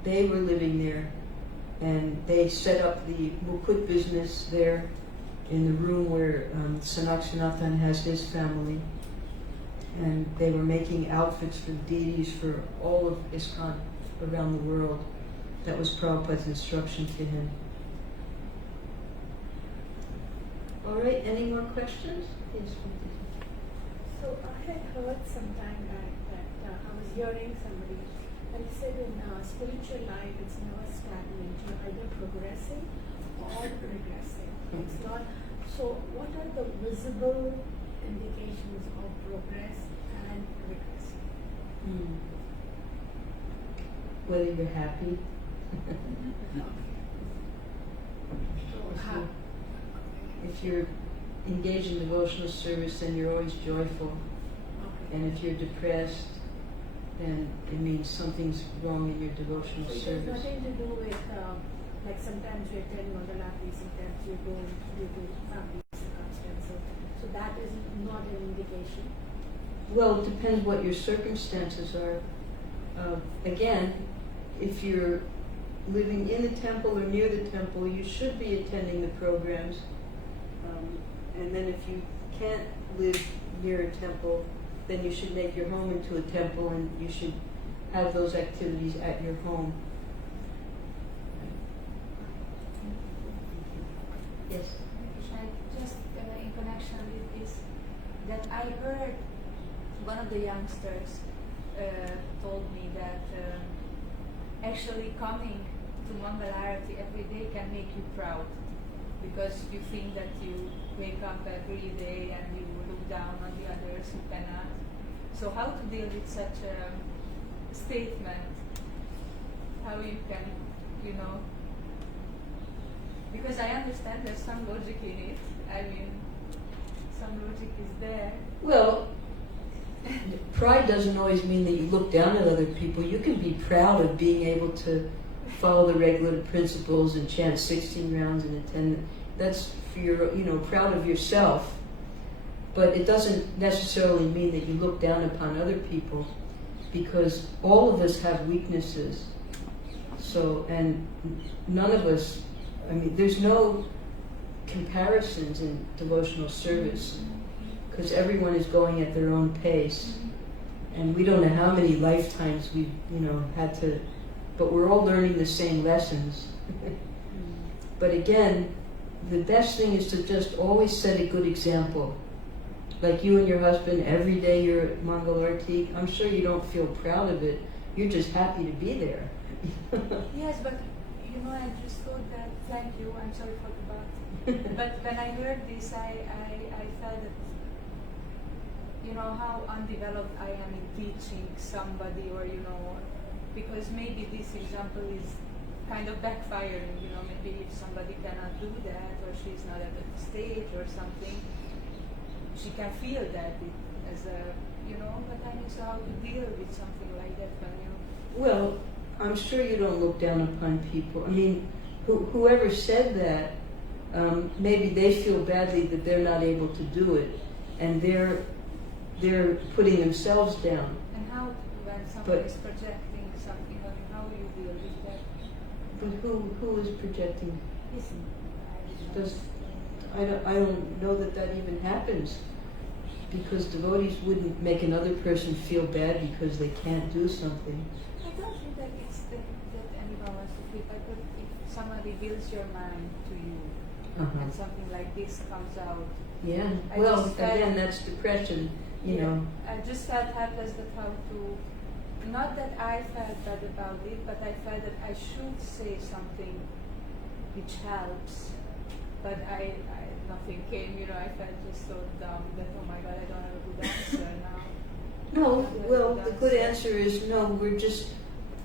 they were living there, and they set up the Mukut business there in the room where Sanak Sanatan has his family. And they were making outfits for deities for all of ISKCON around the world. That was Prabhupada's instruction to him. All right, any more questions? Yes, please. So I had heard some time back that I was hearing somebody, and he said in spiritual life it's never stagnant. You're either progressing or regressing. It's not. So what are the visible indications of progress and regressing? Whether you're happy. If you're engaged in devotional service, then you're always joyful. And if you're depressed, then it means something's wrong in your devotional So it has service. nothing to do with, like sometimes you attend Mandalati, sometimes you don't due to family circumstances. So that is not an indication. Well, it depends what your circumstances are. Again, if you're living in the temple or near the temple, you should be attending the programs. And then if you can't live near a temple, then you should make your home into a temple, and you should have those activities at your home. Yes? Just in connection with this, that I heard one of the youngsters told me that actually coming to Mangalarati every day can make you proud, because you think that you wake up every day and you look down on the others who cannot. So how to deal with such a statement? How you can, because I understand there's some logic in it. I mean, some logic is there. Well, pride doesn't always mean that you look down at other people. You can be proud of being able to follow the regular principles and chant 16 rounds and attend. That's for your, proud of yourself. But it doesn't necessarily mean that you look down upon other people, because all of us have weaknesses. So, and none of us, there's no comparisons in devotional service, because everyone is going at their own pace. And we don't know how many lifetimes we've, had to, but we're all learning the same lessons. But again, the best thing is to just always set a good example. Like you and your husband, every day you're at Mangalarti. I'm sure you don't feel proud of it. You're just happy to be there. Yes, but I just thought that, thank you, I'm sorry for the but. But when I heard this, I felt that, how undeveloped I am in teaching somebody, or, because maybe this example is kind of backfiring, maybe if somebody cannot do that, or she's not at the stage or something, she can feel that as a, but I know how to deal with something like that when you... Well, I'm sure you don't look down upon people. Whoever said that, maybe they feel badly that they're not able to do it, and they're putting themselves down. And how, when somebody is projecting something, how you deal with that? But who is projecting? I don't know that even happens, because devotees wouldn't make another person feel bad because they can't do something. I don't think that it's that anyone wants to feel bad, but if someone reveals your mind to you, and something like this comes out. Yeah. I Well, just felt- again, that's depression. I just felt helpless that how to, not that I felt bad about it, but I felt that I should say something which helps, but nothing came, I felt just so dumb that, oh my God, I don't have a good answer now. No, well, the good answer is no,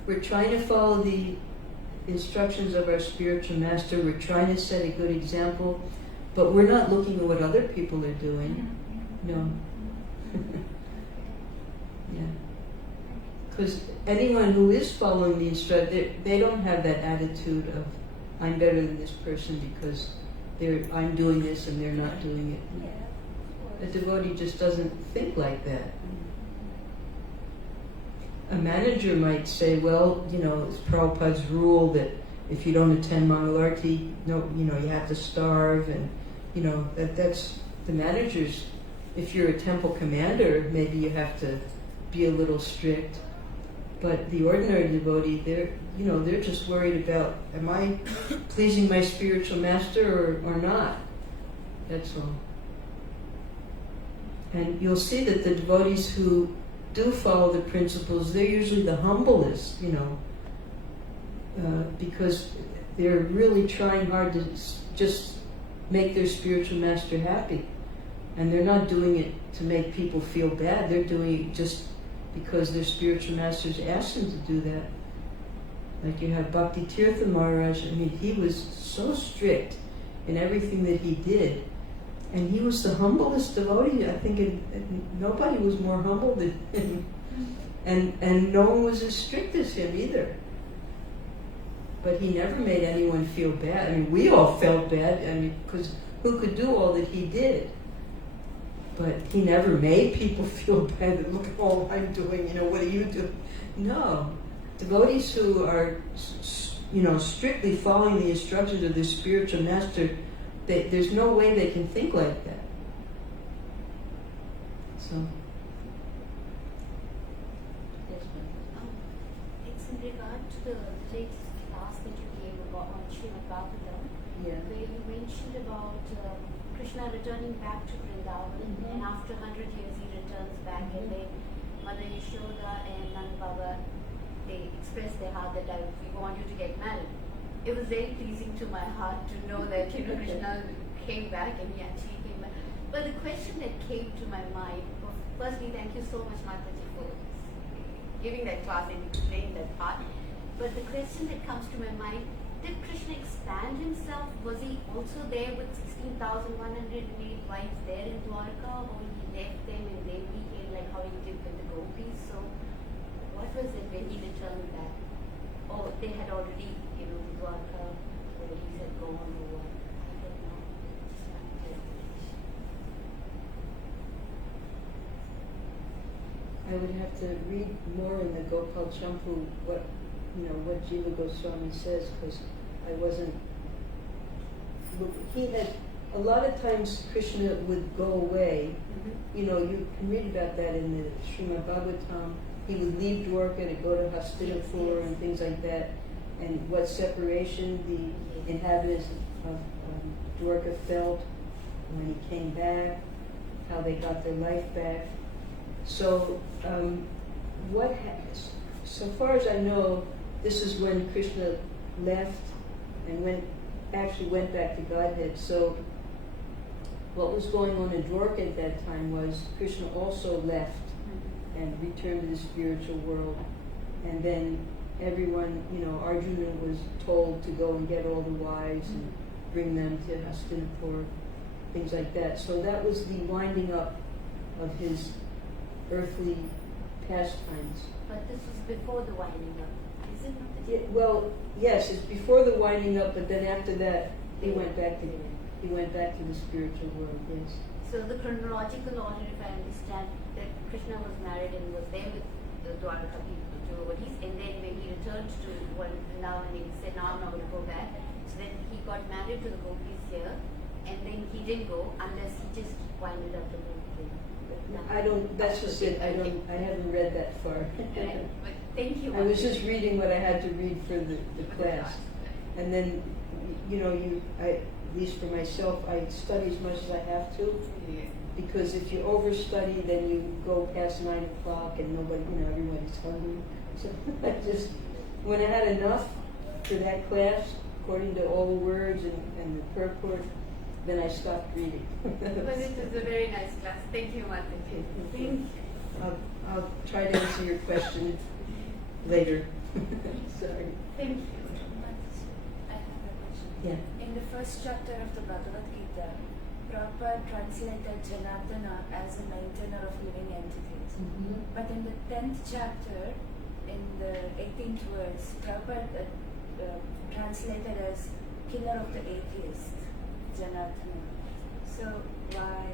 we're trying to follow the instructions of our spiritual master. We're trying to set a good example, but we're not looking at what other people are doing. No. Yeah. Because anyone who is following the instruction, they don't have that attitude of, I'm better than this person because I'm doing this and they're not doing it. Yeah, A devotee just doesn't think like that. A manager might say, well, it's Prabhupada's rule that if you don't attend Mangalarti, you have to starve, and that's the manager's. If you're a temple commander, maybe you have to be a little strict. But the ordinary devotee, they're just worried about, am I pleasing my spiritual master or not? That's all. And you'll see that the devotees who do follow the principles, they're usually the humblest, because they're really trying hard to just make their spiritual master happy. And they're not doing it to make people feel bad. They're doing it just because their spiritual masters asked them to do that. Like you have Bhakti Tirtha Maharaj. He was so strict in everything that he did. And he was the humblest devotee. I think nobody was more humble than him. And no one was as strict as him either. But he never made anyone feel bad. We all felt bad, because who could do all that he did? But he never made people feel bad that, look at all I'm doing, what do you do? No. Devotees who are, strictly following the instructions of their spiritual master, there's no way they can think like that. So. It's in regard to the latest class that you gave about on Srimad Bhagavatam, Yeah. where you mentioned about Krishna Krishna returning back to Vrindavan, and after 100 years he returns back, and then Mother Yashoda and Nand Baba, they express their heart that we want you to get married. It was very pleasing to my heart to know that Krishna came back and he actually came back. But the question that came to my mind was, firstly, thank you so much, Mataji, for giving that class and explaining that part. But the question that comes to my mind, did Krishna expand himself? Was he also there with 16,108 wives there in Dwarka, or he left them and then he came like how he did with the gopis? So what was it when he returned back? Or they had already, Dwarka, where he had gone or what? I don't know. Just want clarification. I would have to read more in the Gopal Champu what Jiva Goswami says, because I wasn't. He had a lot of times Krishna would go away. You can read about that in the Srimad Bhagavatam. He would leave Dwarka to go to Hastinapur and things like that, and what separation the inhabitants of Dwarka felt when he came back, how they got their life back. So, so far as I know, this is when Krishna left and went back to Godhead. So, what was going on in Dwarka at that time was Krishna also left and returned to the spiritual world. And then everyone, Arjuna was told to go and get all the wives and bring them to Hastinapur, things like that. So that was the winding up of his earthly pastimes. But this was before the winding up, is it not? Well, yes, it's before the winding up, but then after that, he went back to the spiritual world. Yes. So the chronological order, if I understand, that Krishna was married and was there with the Dwarka people, devotees, and then when he returned to Vrindavan, he said, "Now I'm not going to go back." So then he got married to the gopis here, and then he didn't go unless he just winded up the whole thing. That's just it. I haven't read that far. Right. But thank you. I was just reading what I had to read for the class. And then, at least for myself, I study as much as I have to. Because if you overstudy, then you go past 9 o'clock and nobody, everybody's hungry. So when I had enough for that class, according to all the words and the purport, then I stopped reading. But it was a very nice class. Thank you, Mataji. Thank you. I'll try to answer your question later. Sorry. Thank you. I have a question. Yeah. In the first chapter of the Bhagavad-Gita, Prabhupada translated Janardana as a maintainer of living entities. But in the 10th chapter, in the 18th verse, Prabhupada translated as killer of the atheist, Janardana. So why?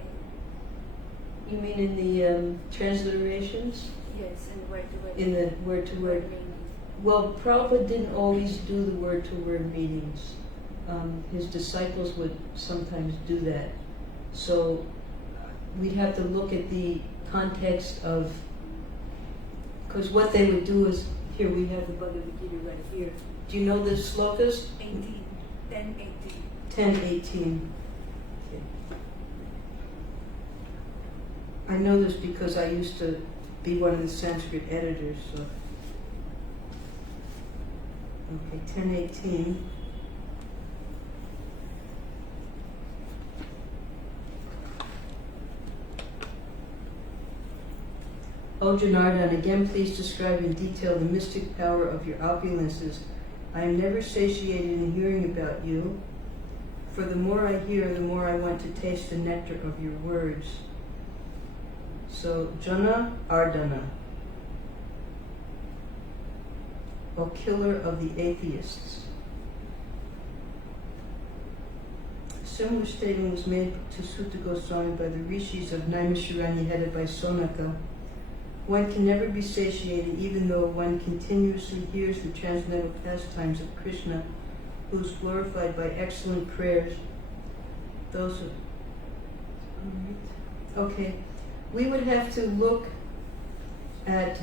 You mean in the transliterations? Yes, in word-to-word. In the word-to-word. meaning. Well, Prabhupada didn't always do the word-to-word meanings. His disciples would sometimes do that. So we'd have to look at the context of, because what they would do is, here we have the Bhagavad-Gita right here. Do you know the slokas? 18, 10, 18. 10, 18. Okay. I know this because I used to be one of the Sanskrit editors, so. Okay, 10, 18. O Janardana, again please describe in detail the mystic power of your opulences. I am never satiated in hearing about you, for the more I hear, the more I want to taste the nectar of your words. So, Jana Ardana, O killer of the atheists. A similar statement was made to Sutta Goswami by the rishis of Naimisharanya headed by Sonaka. One can never be satiated even though one continuously hears the transcendental pastimes of Krishna, who is glorified by excellent prayers. Those are... Okay. We would have to look at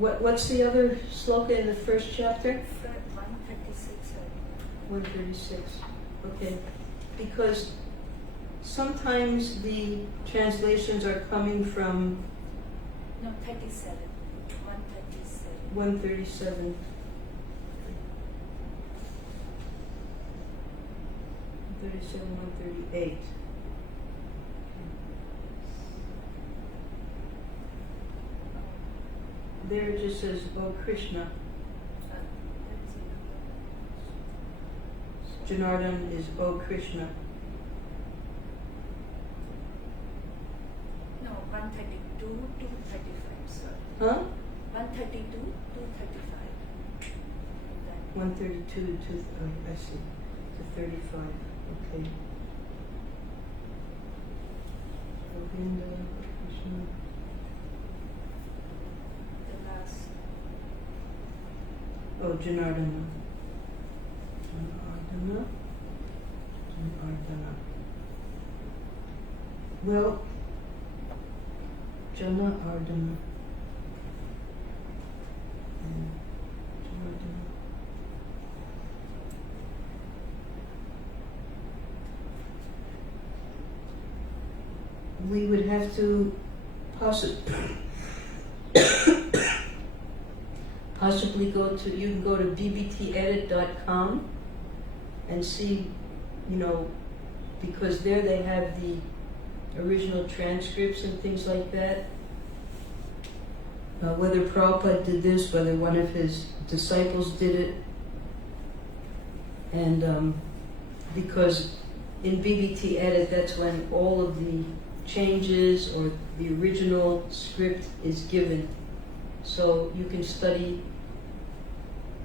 What's the other sloka in the first chapter? 136. 136. Okay. Because sometimes the translations are coming from No, 37. 137. 137. 137, 138. There it just says, "Oh Krishna." Janardhan is "Oh Krishna." No, 132 to 35, sir. Huh? 132 to 35. 132 to, I see, to 35. Okay. Govinda, Krishna. The last. Oh, Janardana. Janardana. Janardana. Well, Janardana. Janardana. We would have to possibly go to, you can go to bbtedit.com and see, because there they have the original transcripts and things like that. Whether Prabhupada did this, whether one of his disciples did it. And because in BBT Edit, that's when all of the changes or the original script is given. So you can study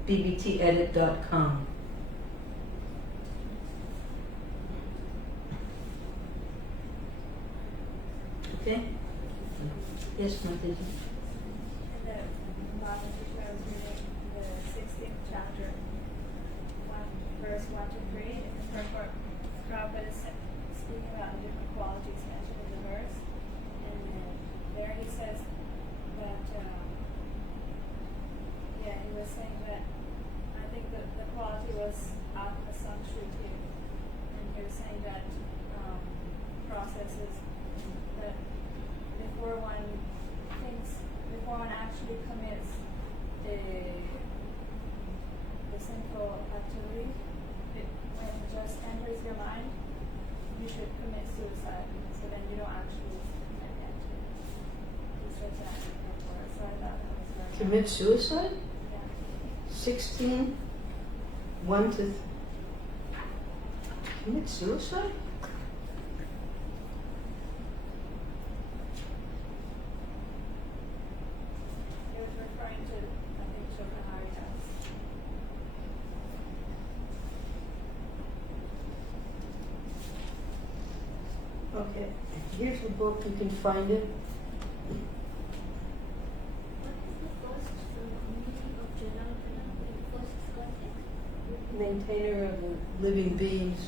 bbtedit.com. Okay? Yes, Mataji. In the Bhagavad-Gita, I was reading the 16th chapter, verse 1 to 3. In the purport, Prabhupada is speaking about the different qualities mentioned in the verse. And there he says that, he was saying that I think that the quality was Atma Samshriti. And he was saying that processes that before one actually commits the sinful activity, when it just enters your mind, you should commit suicide. So then you don't actually enter. He said that before. So I thought that was very Commit suicide? Yeah. 16, 1 to... Commit suicide? He was referring to, I think, Shokanaritas. Okay, here's the book, you can find it. What is the first meaning of Janardana? The first context? Maintainer of the living beings.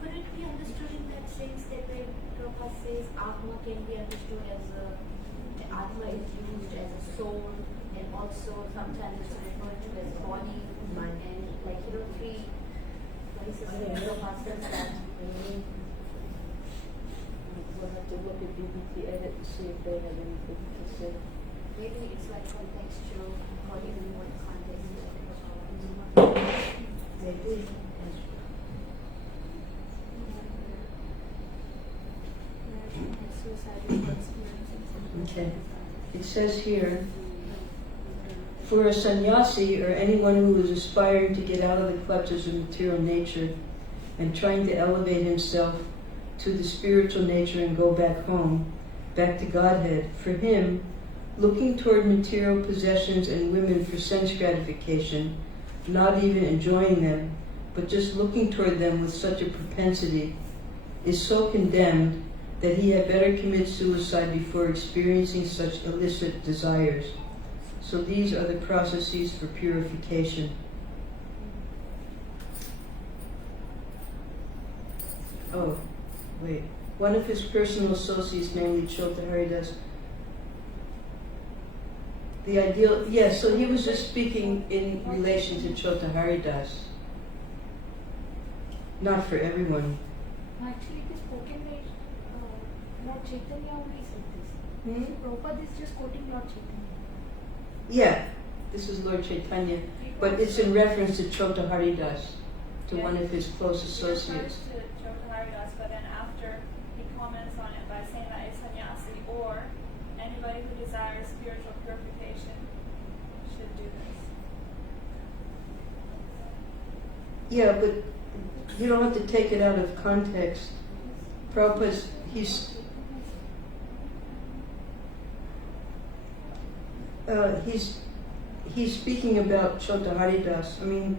Could it be understood in that sense that when Prabhupada says Atma can be understood as the Atma is used as a soul, and also sometimes it's referred to as body, mind, and like three places where Prabhupada says that. We'll have to look at BBT Edit and see if they have anything to say. Maybe it's like contextual, according to what context is. Maybe. Okay. It says here, for a sannyasi or anyone who is aspiring to get out of the clutches of material nature and trying to elevate himself to the spiritual nature and go back home, back to Godhead, for him, looking toward material possessions and women for sense gratification, not even enjoying them, but just looking toward them with such a propensity, is so condemned that he had better commit suicide before experiencing such illicit desires. So these are the processes for purification. Oh, wait. One of his personal associates, namely Chota Haridas, The ideal, yes, so he was just speaking in relation to Chota Haridas. Not for everyone. Actually, it is quoting like Lord Chaitanya only said this. Hmm? Prabhupada is just quoting Lord Chaitanya. Yeah, this is Lord Chaitanya, but it's in reference to Chota Haridas, to one of his close He associates. refers to Chota Haridas, but then after he comments on it by saying that it's sannyasi or anybody who desires spiritual purification should do this. Yeah, but you don't have to take it out of context. Prabhupada's, he's speaking about Chota Haridas. I mean,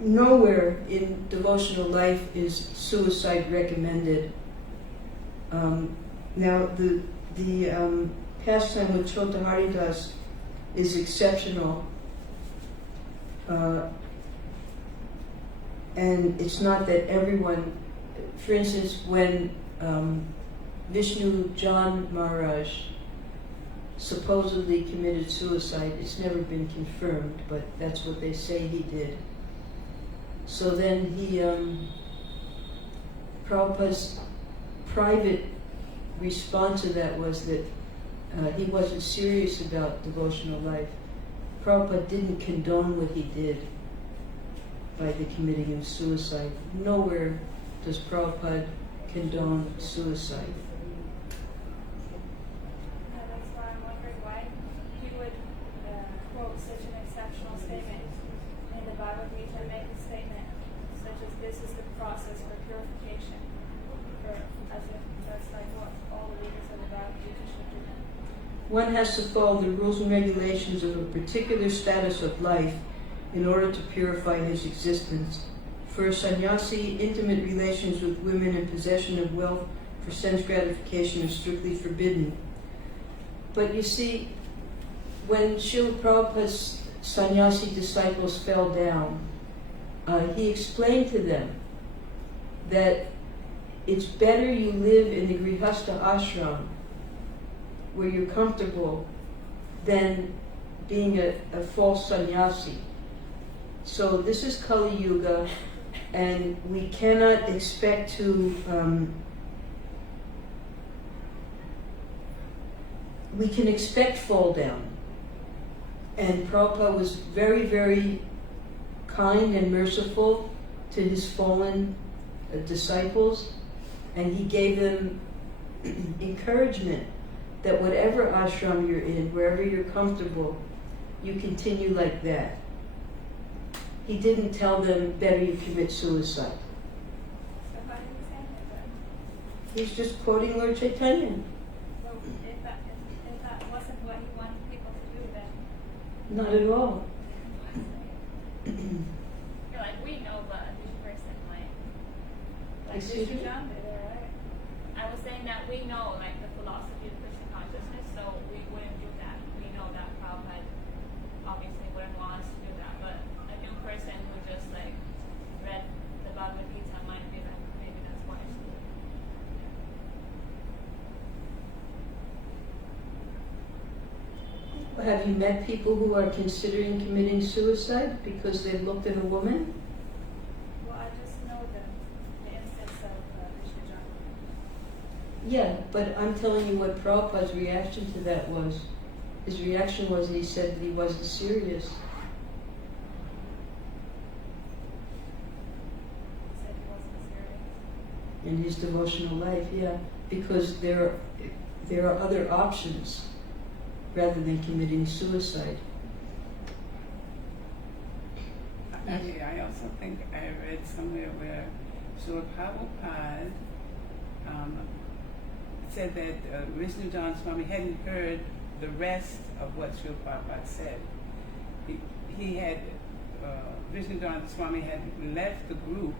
nowhere in devotional life is suicide recommended. Now, the pastime with Chota Haridas is exceptional. And it's not that everyone, for instance, when Vishnu John Maharaj supposedly committed suicide, it's never been confirmed, but that's what they say he did. So then Prabhupada's private response to that was that he wasn't serious about devotional life. Prabhupada didn't condone what he did by the committing of suicide. Nowhere does Prabhupada condone suicide. That's why I'm wondering why he would quote such an exceptional statement in the Bhagavad-Gita and make a statement such as this is the process for purification, as if that's like what all the leaders of the Bhagavad-Gita should do. One has to follow the rules and regulations of a particular status of life in order to purify his existence. For a sannyasi, intimate relations with women and possession of wealth for sense gratification are strictly forbidden. But you see, when Srila Prabhupada's sannyasi disciples fell down, he explained to them that it's better you live in the Grihastha ashram where you're comfortable than being a false sannyasi. So this is Kali Yuga, and we cannot expect to we can expect fall down. And Prabhupada was very, very kind and merciful to his fallen disciples, and he gave them encouragement that whatever ashram you're in, wherever you're comfortable, you continue like that. He didn't tell them better you commit suicide. So how do you say that? He's just quoting Lord Chaitanya. So if that wasn't what he wanted people to do, then Not at all. you're like, we know, but this person like Excuse Vishnu me? John did it, right? I was saying that we know like the philosophy of Krishna consciousness, so we wouldn't do that. We know that Prabhupada obviously wouldn't want us to do that, but a new person who just like read the Bhagavad-Gita might be like, maybe that's why it's good. Have you met people who are considering committing suicide because they've looked at a woman? Well, I just know the instance of Vishnu John. Yeah, but I'm telling you what Prabhupada's reaction to that was. His reaction was that he said that he wasn't serious. He said he wasn't serious. In his devotional life, yeah, because there are other options rather than committing suicide. I also think I read somewhere where Srila Prabhupada said that Vishnu John Swami hadn't heard the rest of what Srila Prabhupada said. He had, Vishnu John Swami had left the group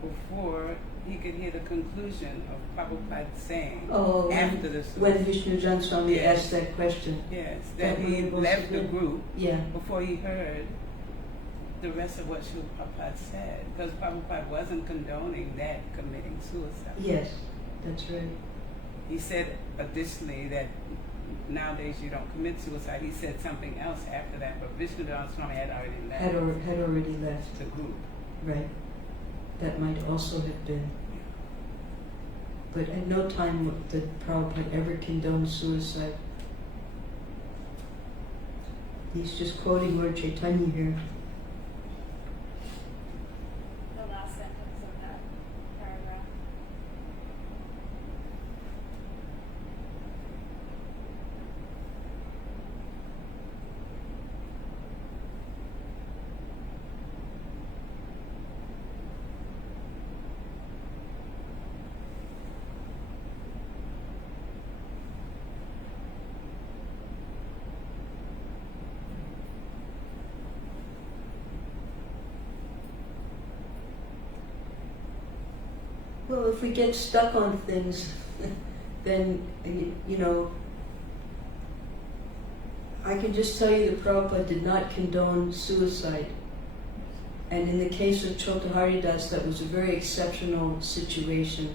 before he could hear the conclusion of Prabhupada saying after the suicide. When Vishnu John Swami Yes. asked that question. Yes, That that he was left the good. group Yeah. before he heard the rest of what Srila Prabhupada said, because Prabhupada wasn't condoning that committing suicide. Yes, that's right. He said additionally that nowadays you don't commit suicide. He said something else after that, but Vrindavan Swami had already left Had already left. the group. Right. That might also have been. But at no time did Prabhupada ever condone suicide. He's just quoting Lord Chaitanya here. The last sentence of that paragraph. Well, if we get stuck on things, then, you know, I can just tell you that Prabhupada did not condone suicide. And in the case of Chota Haridas, that was a very exceptional situation.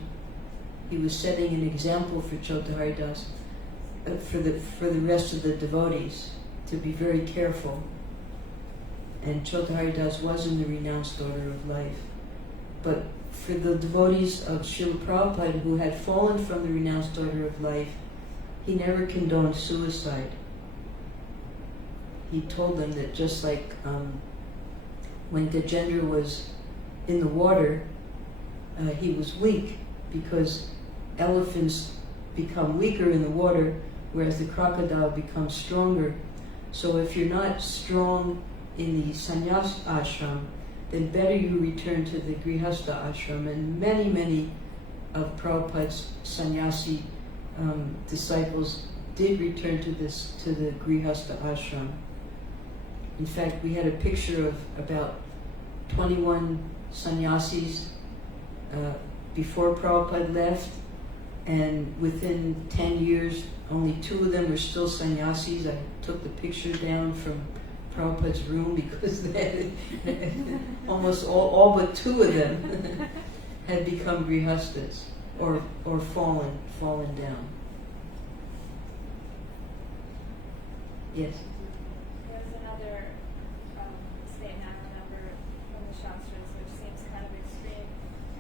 He was setting an example for Chota Haridas, for the rest of the devotees, to be very careful. And Chota Haridas was in the renounced order of life. But for the devotees of Srila Prabhupada who had fallen from the renounced order of life, he never condoned suicide. He told them that just like when Gajendra was in the water, he was weak because elephants become weaker in the water, whereas the crocodile becomes stronger. So if you're not strong in the sannyas ashram, then better you return to the grihastha ashram. And many of Prabhupada's sannyasi disciples did return to the grihastha ashram. In fact, we had a picture of about 21 sannyasis before Prabhupada left, and within 10 years, only 2 of them were still sannyasis. I took the picture down from Prabhupada's room because they had almost all but 2 of them had become grihasthas or fallen down. Yes. There's another statement I remember from the Shastras, which seems kind of extreme,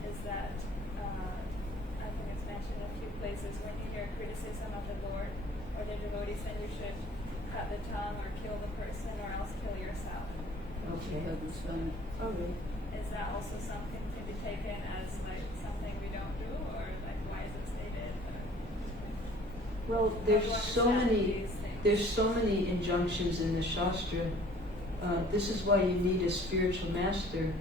is that I think it's mentioned in a few places, when you hear criticism of the Lord or the devotees, then you should cut the tongue or kill the person or else kill yourself. Okay. Okay. Is that also something to be taken as like something we don't do, or like why is it stated? Well, How do there's you so understand many. these things? There's so many injunctions in the Shastra. This is why you need a spiritual master,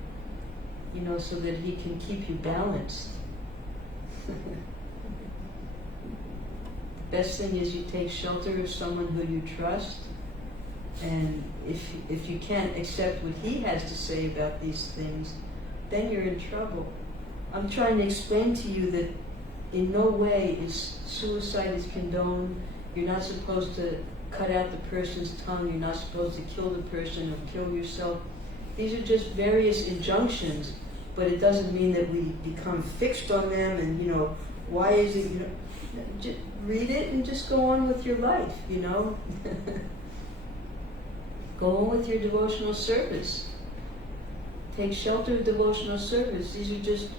you know, so that he can keep you balanced. The best thing is you take shelter of someone who you trust, and if you can't accept what he has to say about these things, then you're in trouble. I'm trying to explain to you that in no way is suicide is condoned. You're not supposed to cut out the person's tongue. You're not supposed to kill the person or kill yourself. These are just various injunctions, but it doesn't mean that we become fixed on them and, you know, why is it, you know, just read it and just go on with your life, you know. Go on with your devotional service. Take shelter of devotional service. These are just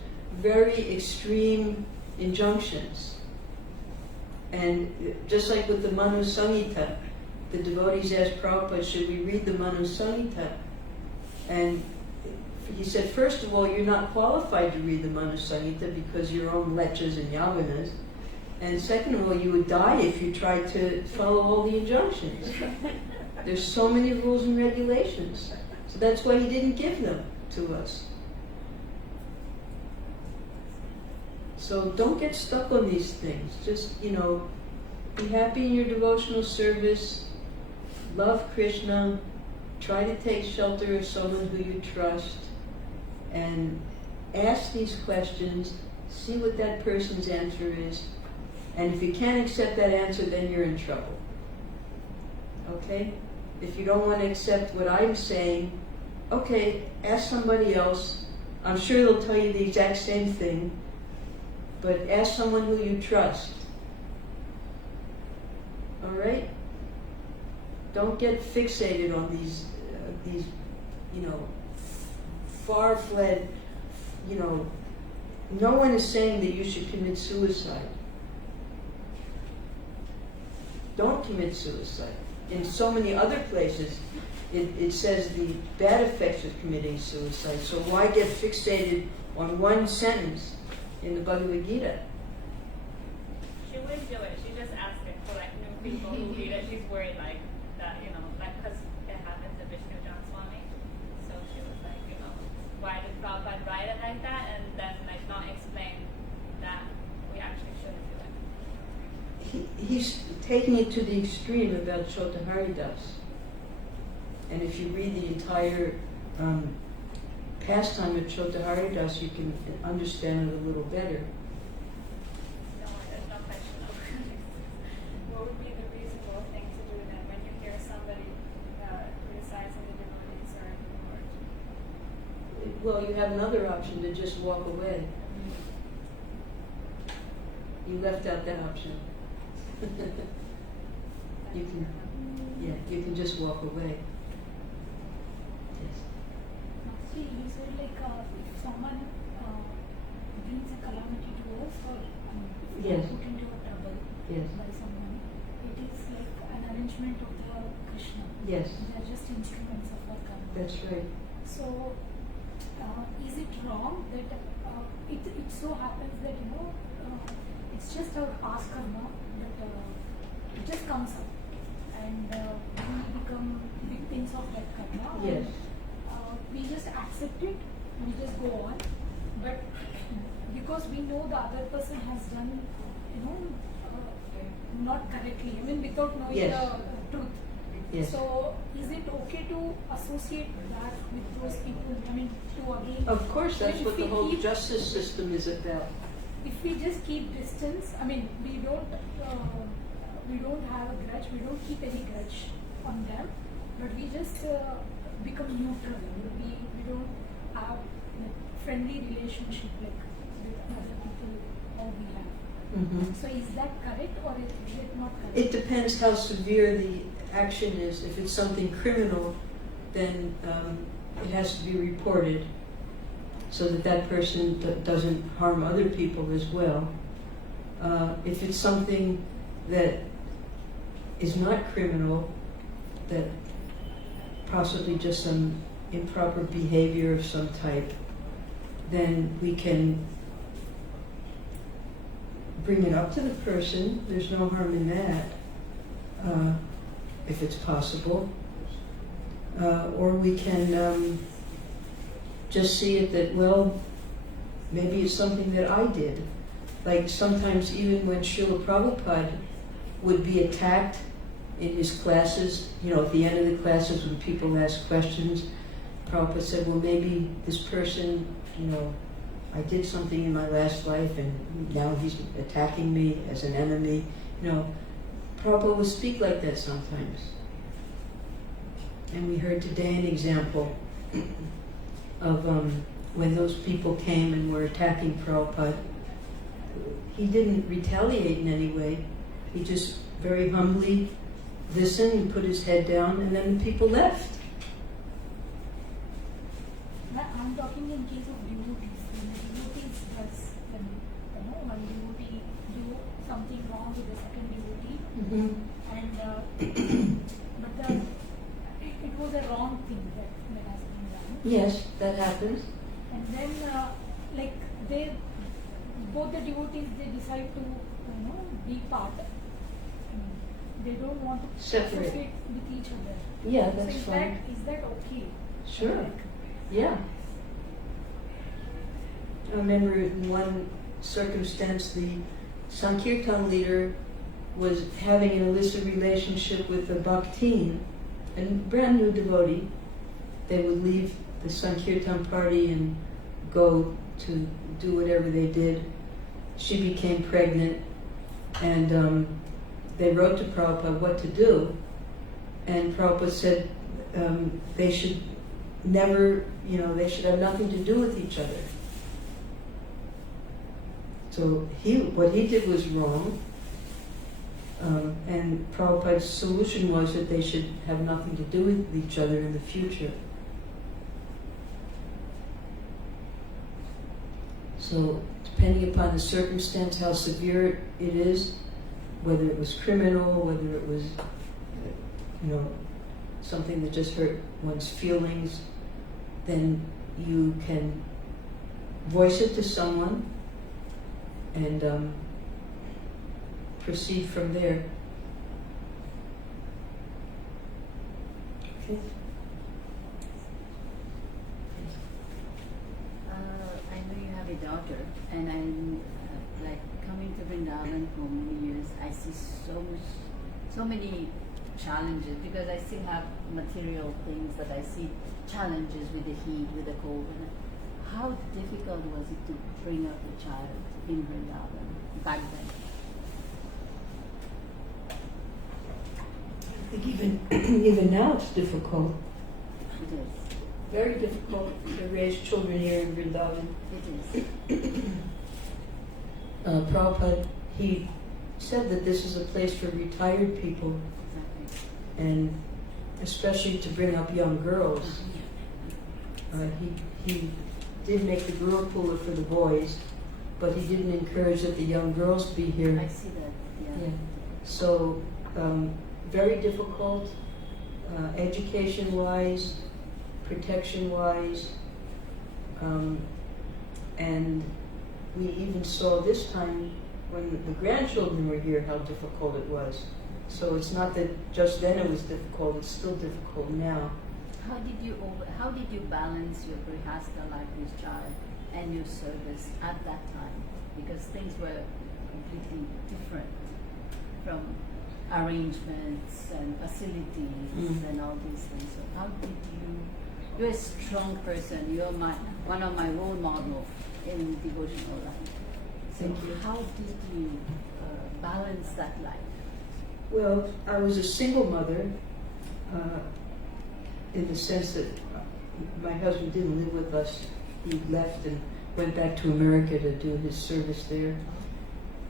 very extreme injunctions. And just like with the Manu Samhita, the devotees asked Prabhupada, should we read the Manu Samhita? And he said, first of all, you're not qualified to read the Manu Samhita because you're on lechas and yavanas. And second of all, you would die if you tried to follow all the injunctions. There's so many rules and regulations. So that's why he didn't give them to us. So don't get stuck on these things. Just, you know, be happy in your devotional service, love Krishna, try to take shelter of someone who you trust, and ask these questions, see what that person's answer is, and if you can't accept that answer, then you're in trouble. Okay? If you don't want to accept what I'm saying, okay, ask somebody else. I'm sure they'll tell you the exact same thing, but ask someone who you trust. All right? Don't get fixated on these, far-fled, no one is saying that you should commit suicide. Don't commit suicide. In so many other places, it says the bad effects of committing suicide. So why get fixated on one sentence in the Bhagavad-Gita? She wouldn't do it. She just asked it for like new people who read it. She's worried like that, like because it happens to Vishnu John Swami. So she was like, why did Prabhupada write it like that and then like not explain that we actually shouldn't do it? He's taking it to the extreme about Chotaharidas. And if you read the entire pastime of Chotaharidas, you can understand it a little better. No, there's no question of what would be the reasonable thing to do then when you hear somebody criticizing the devotees or the Lord? Well, you have another option to just walk away. You left out that option. You can just walk away. Yes. See, you said like if someone brings a calamity to us or if Yes. put into a trouble Yes. by someone, it is like an arrangement of the Krishna. Yes, They are just instruments of our karma. that's right. So, is it wrong that it so happens that it's just our past karma that it just comes up and we become victims of that karma. Yes. And, we just accept it, we just go on, but because we know the other person has done, not correctly, without knowing Yes. the truth. Yes. So, is it okay to associate that with those people? To again. Of course, that's if what the we whole keep- justice system is about. If we just keep distance, we don't have a grudge. We don't keep any grudge on them, but we just become neutral. We don't have friendly relationship like with other people how we have. Mm-hmm. So, is that correct or is it not correct? It depends how severe the action is. If it's something criminal, then it has to be reported so that that person doesn't harm other people as well. If it's something that is not criminal, that possibly just some improper behavior of some type, then we can bring it up to the person. There's no harm in that, if it's possible. Or we can just see it that, well, maybe it's something that I did. Like sometimes even when Srila Prabhupada would be attacked in his classes, at the end of the classes when people ask questions, Prabhupada said, well, maybe this person, I did something in my last life and now he's attacking me as an enemy. Prabhupada would speak like that sometimes. And we heard today an example of when those people came and were attacking Prabhupada. He didn't retaliate in any way. He just very humbly listened and put his head down, and then the people left. I'm talking in case of devotees. When the devotees does, one devotee do something wrong with the second devotee, and but it was a wrong thing that has been done. Yes, that happens. And then, both the devotees they decide to, be part. They don't want to Separate. associate with each other. Yeah, So that's is fine. that okay? Sure. Yeah. I remember in one circumstance, the Sankirtan leader was having an illicit relationship with a bhaktin, a brand new devotee. They would leave the Sankirtan party and go to do whatever they did. She became pregnant, and they wrote to Prabhupada what to do. And Prabhupada said they should never, they should have nothing to do with each other. So what he did was wrong. And Prabhupada's solution was that they should have nothing to do with each other in the future. So, depending upon the circumstance, how severe it is, whether it was criminal, whether it was, something that just hurt one's feelings, then you can voice it to someone and proceed from there. Okay. I know you have a daughter, and I'm like coming to Vrindavan for many years. I see so many challenges because I still have material things that I see challenges with the heat, with the cold. How difficult was it to bring up a child in Vrindavan back then? I think even now it's difficult. It is. Very difficult to raise children here in Vrindavan. It is. Prabhupada, he said that this is a place for retired people, Exactly. and especially to bring up young girls. He did make the Gurukula for the boys, but he didn't encourage that the young girls be here. I see that. Yeah. So, very difficult, education-wise, protection-wise, and we even saw this time when the grandchildren were here how difficult it was. So it's not that just then it was difficult, it's still difficult now. How did you balance your grihastha life with child and your service at that time? Because things were completely different from arrangements and facilities and all these things. So how did you're a strong person, you're one of my role models in devotional life. So Thank you. how did you balance that life? Well, I was a single mother, in the sense that my husband didn't live with us. He left and went back to America to do his service there.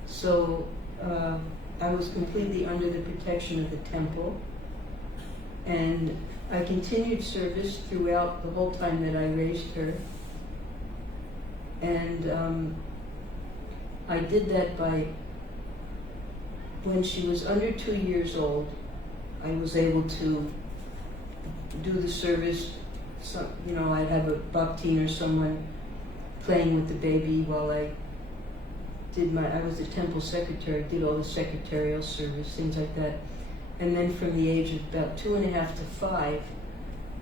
So I was completely under the protection of the temple, and I continued service throughout the whole time that I raised her. And I did that by, when she was under 2 years old, I was able to do the service. So, I'd have a bhaktin or someone playing with the baby while I was the temple secretary, did all the secretarial service, things like that. And then from the age of about 2.5 to 5,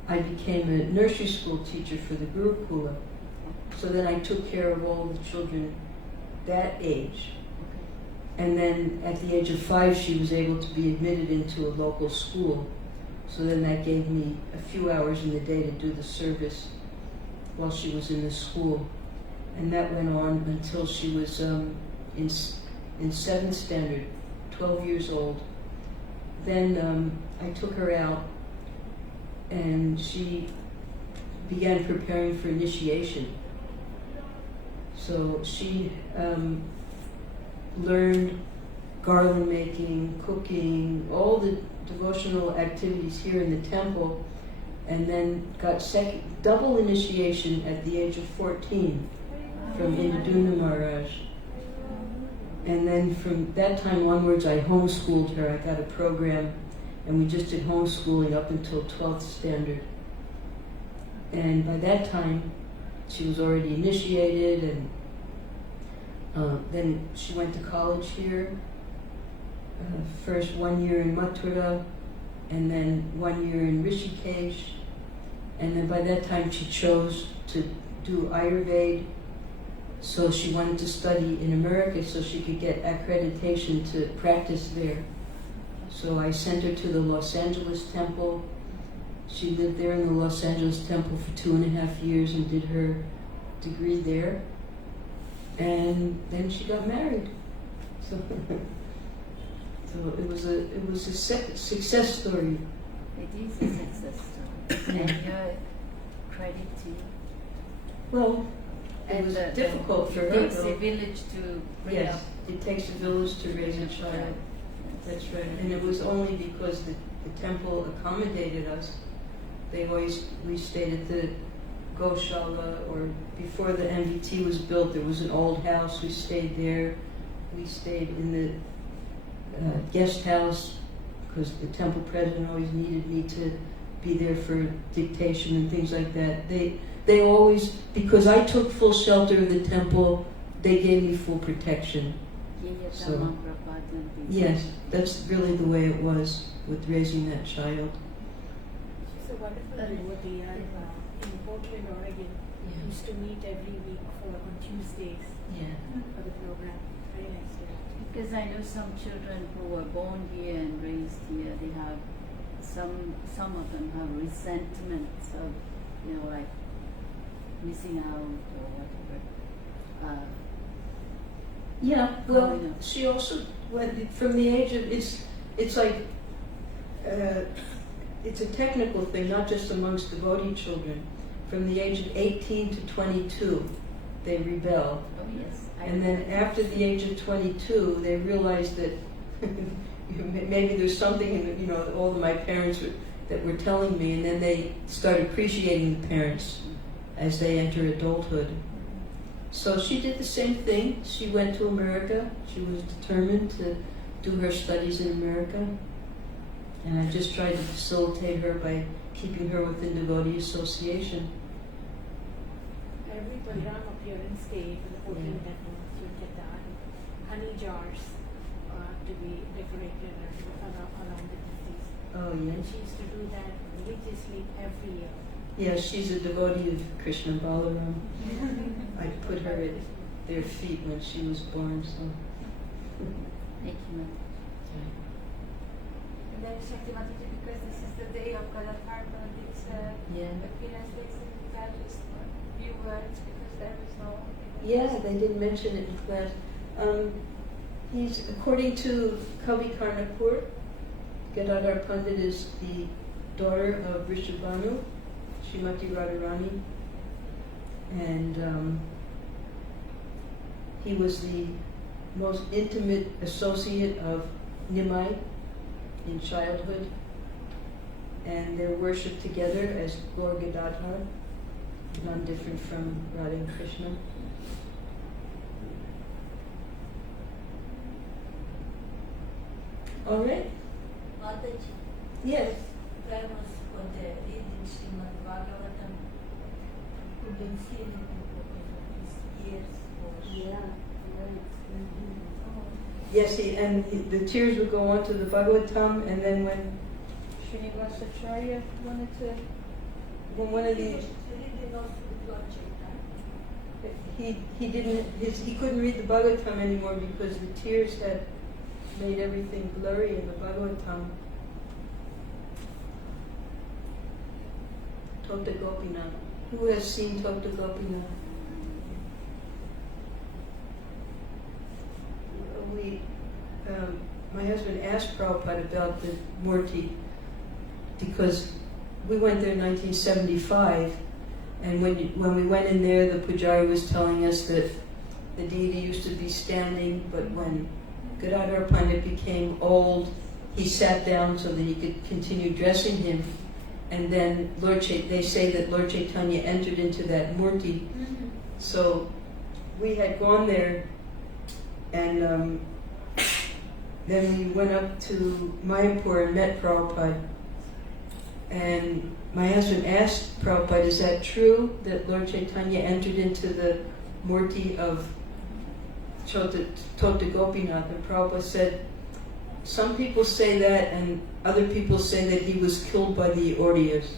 I became a nursery school teacher for the Gurukula. So then I took care of all the children that age. And then at the age of 5, she was able to be admitted into a local school. So then that gave me a few hours in the day to do the service while she was in the school. And that went on until she was in 7th standard, 12 years old. Then I took her out, and she began preparing for initiation. So she learned garland making, cooking, all the devotional activities here in the temple, and then got double initiation at the age of 14 from Indaduna Maharaj. And then from that time onwards, I homeschooled her. I got a program, and we just did homeschooling up until 12th standard. And by that time, she was already initiated, and then she went to college here. First 1 year in Mathura, and then 1 year in Rishikesh. And then by that time, she chose to do Ayurveda. So she wanted to study in America so she could get accreditation to practice there. So I sent her to the Los Angeles temple. She lived there in the Los Angeles temple for 2.5 years and did her degree there. And then she got married. So it was a success story. It is a success story. And your credit to you. Well, it And was the- difficult for It her. takes though. a village to bring Yes, up it takes a village to raise a child. Yes. That's right. And it was only because the temple accommodated us. We stayed at the Goshala, or before the MBT was built, there was an old house. We stayed there. We stayed in the guest house because the temple president always needed me to be there for dictation and things like that. They always, because I took full shelter of the temple, they gave me full protection. So, yes, that's really the way it was with raising that child. She's a wonderful devotee, and in Portland, Oregon, we used to meet every week on Tuesdays Yeah. for the program. Very nice. Because I know some children who were born here and raised here, they have some of them have resentments of, like missing out or whatever. Yeah, well, you know. she also went from the age of, it's like, it's a technical thing, not just amongst devotee children. From the age of 18 to 22, they rebel. Oh yes. And then after the age of 22, they realized that maybe there's something in all of my parents that were telling me, and then they start appreciating the parents as they enter adulthood. So she did the same thing. She went to America. She was determined to do her studies in America. And I just tried to facilitate her by keeping her within devotee association. Every Balaram appearance day for the 14 temples, you get the honey jars to be decorated around the deities. Oh, And yes. she used to do that religiously every year. Yeah, she's a devotee of Krishna Balaram. I put her at their feet when she was born, so. Thank you, ma'am. And then Shakti Mataji, because this is the day of Kalakarma, it's Yeah. appearance days, and that just a few words because there is no. Yeah, they didn't mention it in class. He's, according to Kavi Karnapur, Gadadhar Pandit is the daughter of Rishabhanu, Srimati Radharani, and he was the most intimate associate of Nimai in childhood, and they're worshipped together as Gaur Gadadhar, none different from Radha and Krishna. All right. Mataji, Yes. I was for the reading Srimad Bhagavatam. Couldn't see anything because of his ears was. Yes, the tears would go on to the Bhagavatam, and then when Srinivasacharya wanted to, when one of these, Reading also with Lord Chaitanya. he couldn't read the Bhagavatam anymore because the tears had made everything blurry in the Bhagavatam. Tota Gopinath. Who has seen Tota Gopinath? My husband asked Prabhupada about the Murti because we went there in 1975, and when we went in there, the Pujari was telling us that the deity used to be standing, but when Gadadhar Pandit became old, he sat down so that he could continue dressing him. And then they say that Lord Chaitanya entered into that Murti. Mm-hmm. So we had gone there, and then we went up to Mayapur and met Prabhupada. And my husband asked Prabhupada, is that true that Lord Chaitanya entered into the Murti of Tota Gopinath? And Prabhupada said, some people say that, and other people say that he was killed by the Auriyas.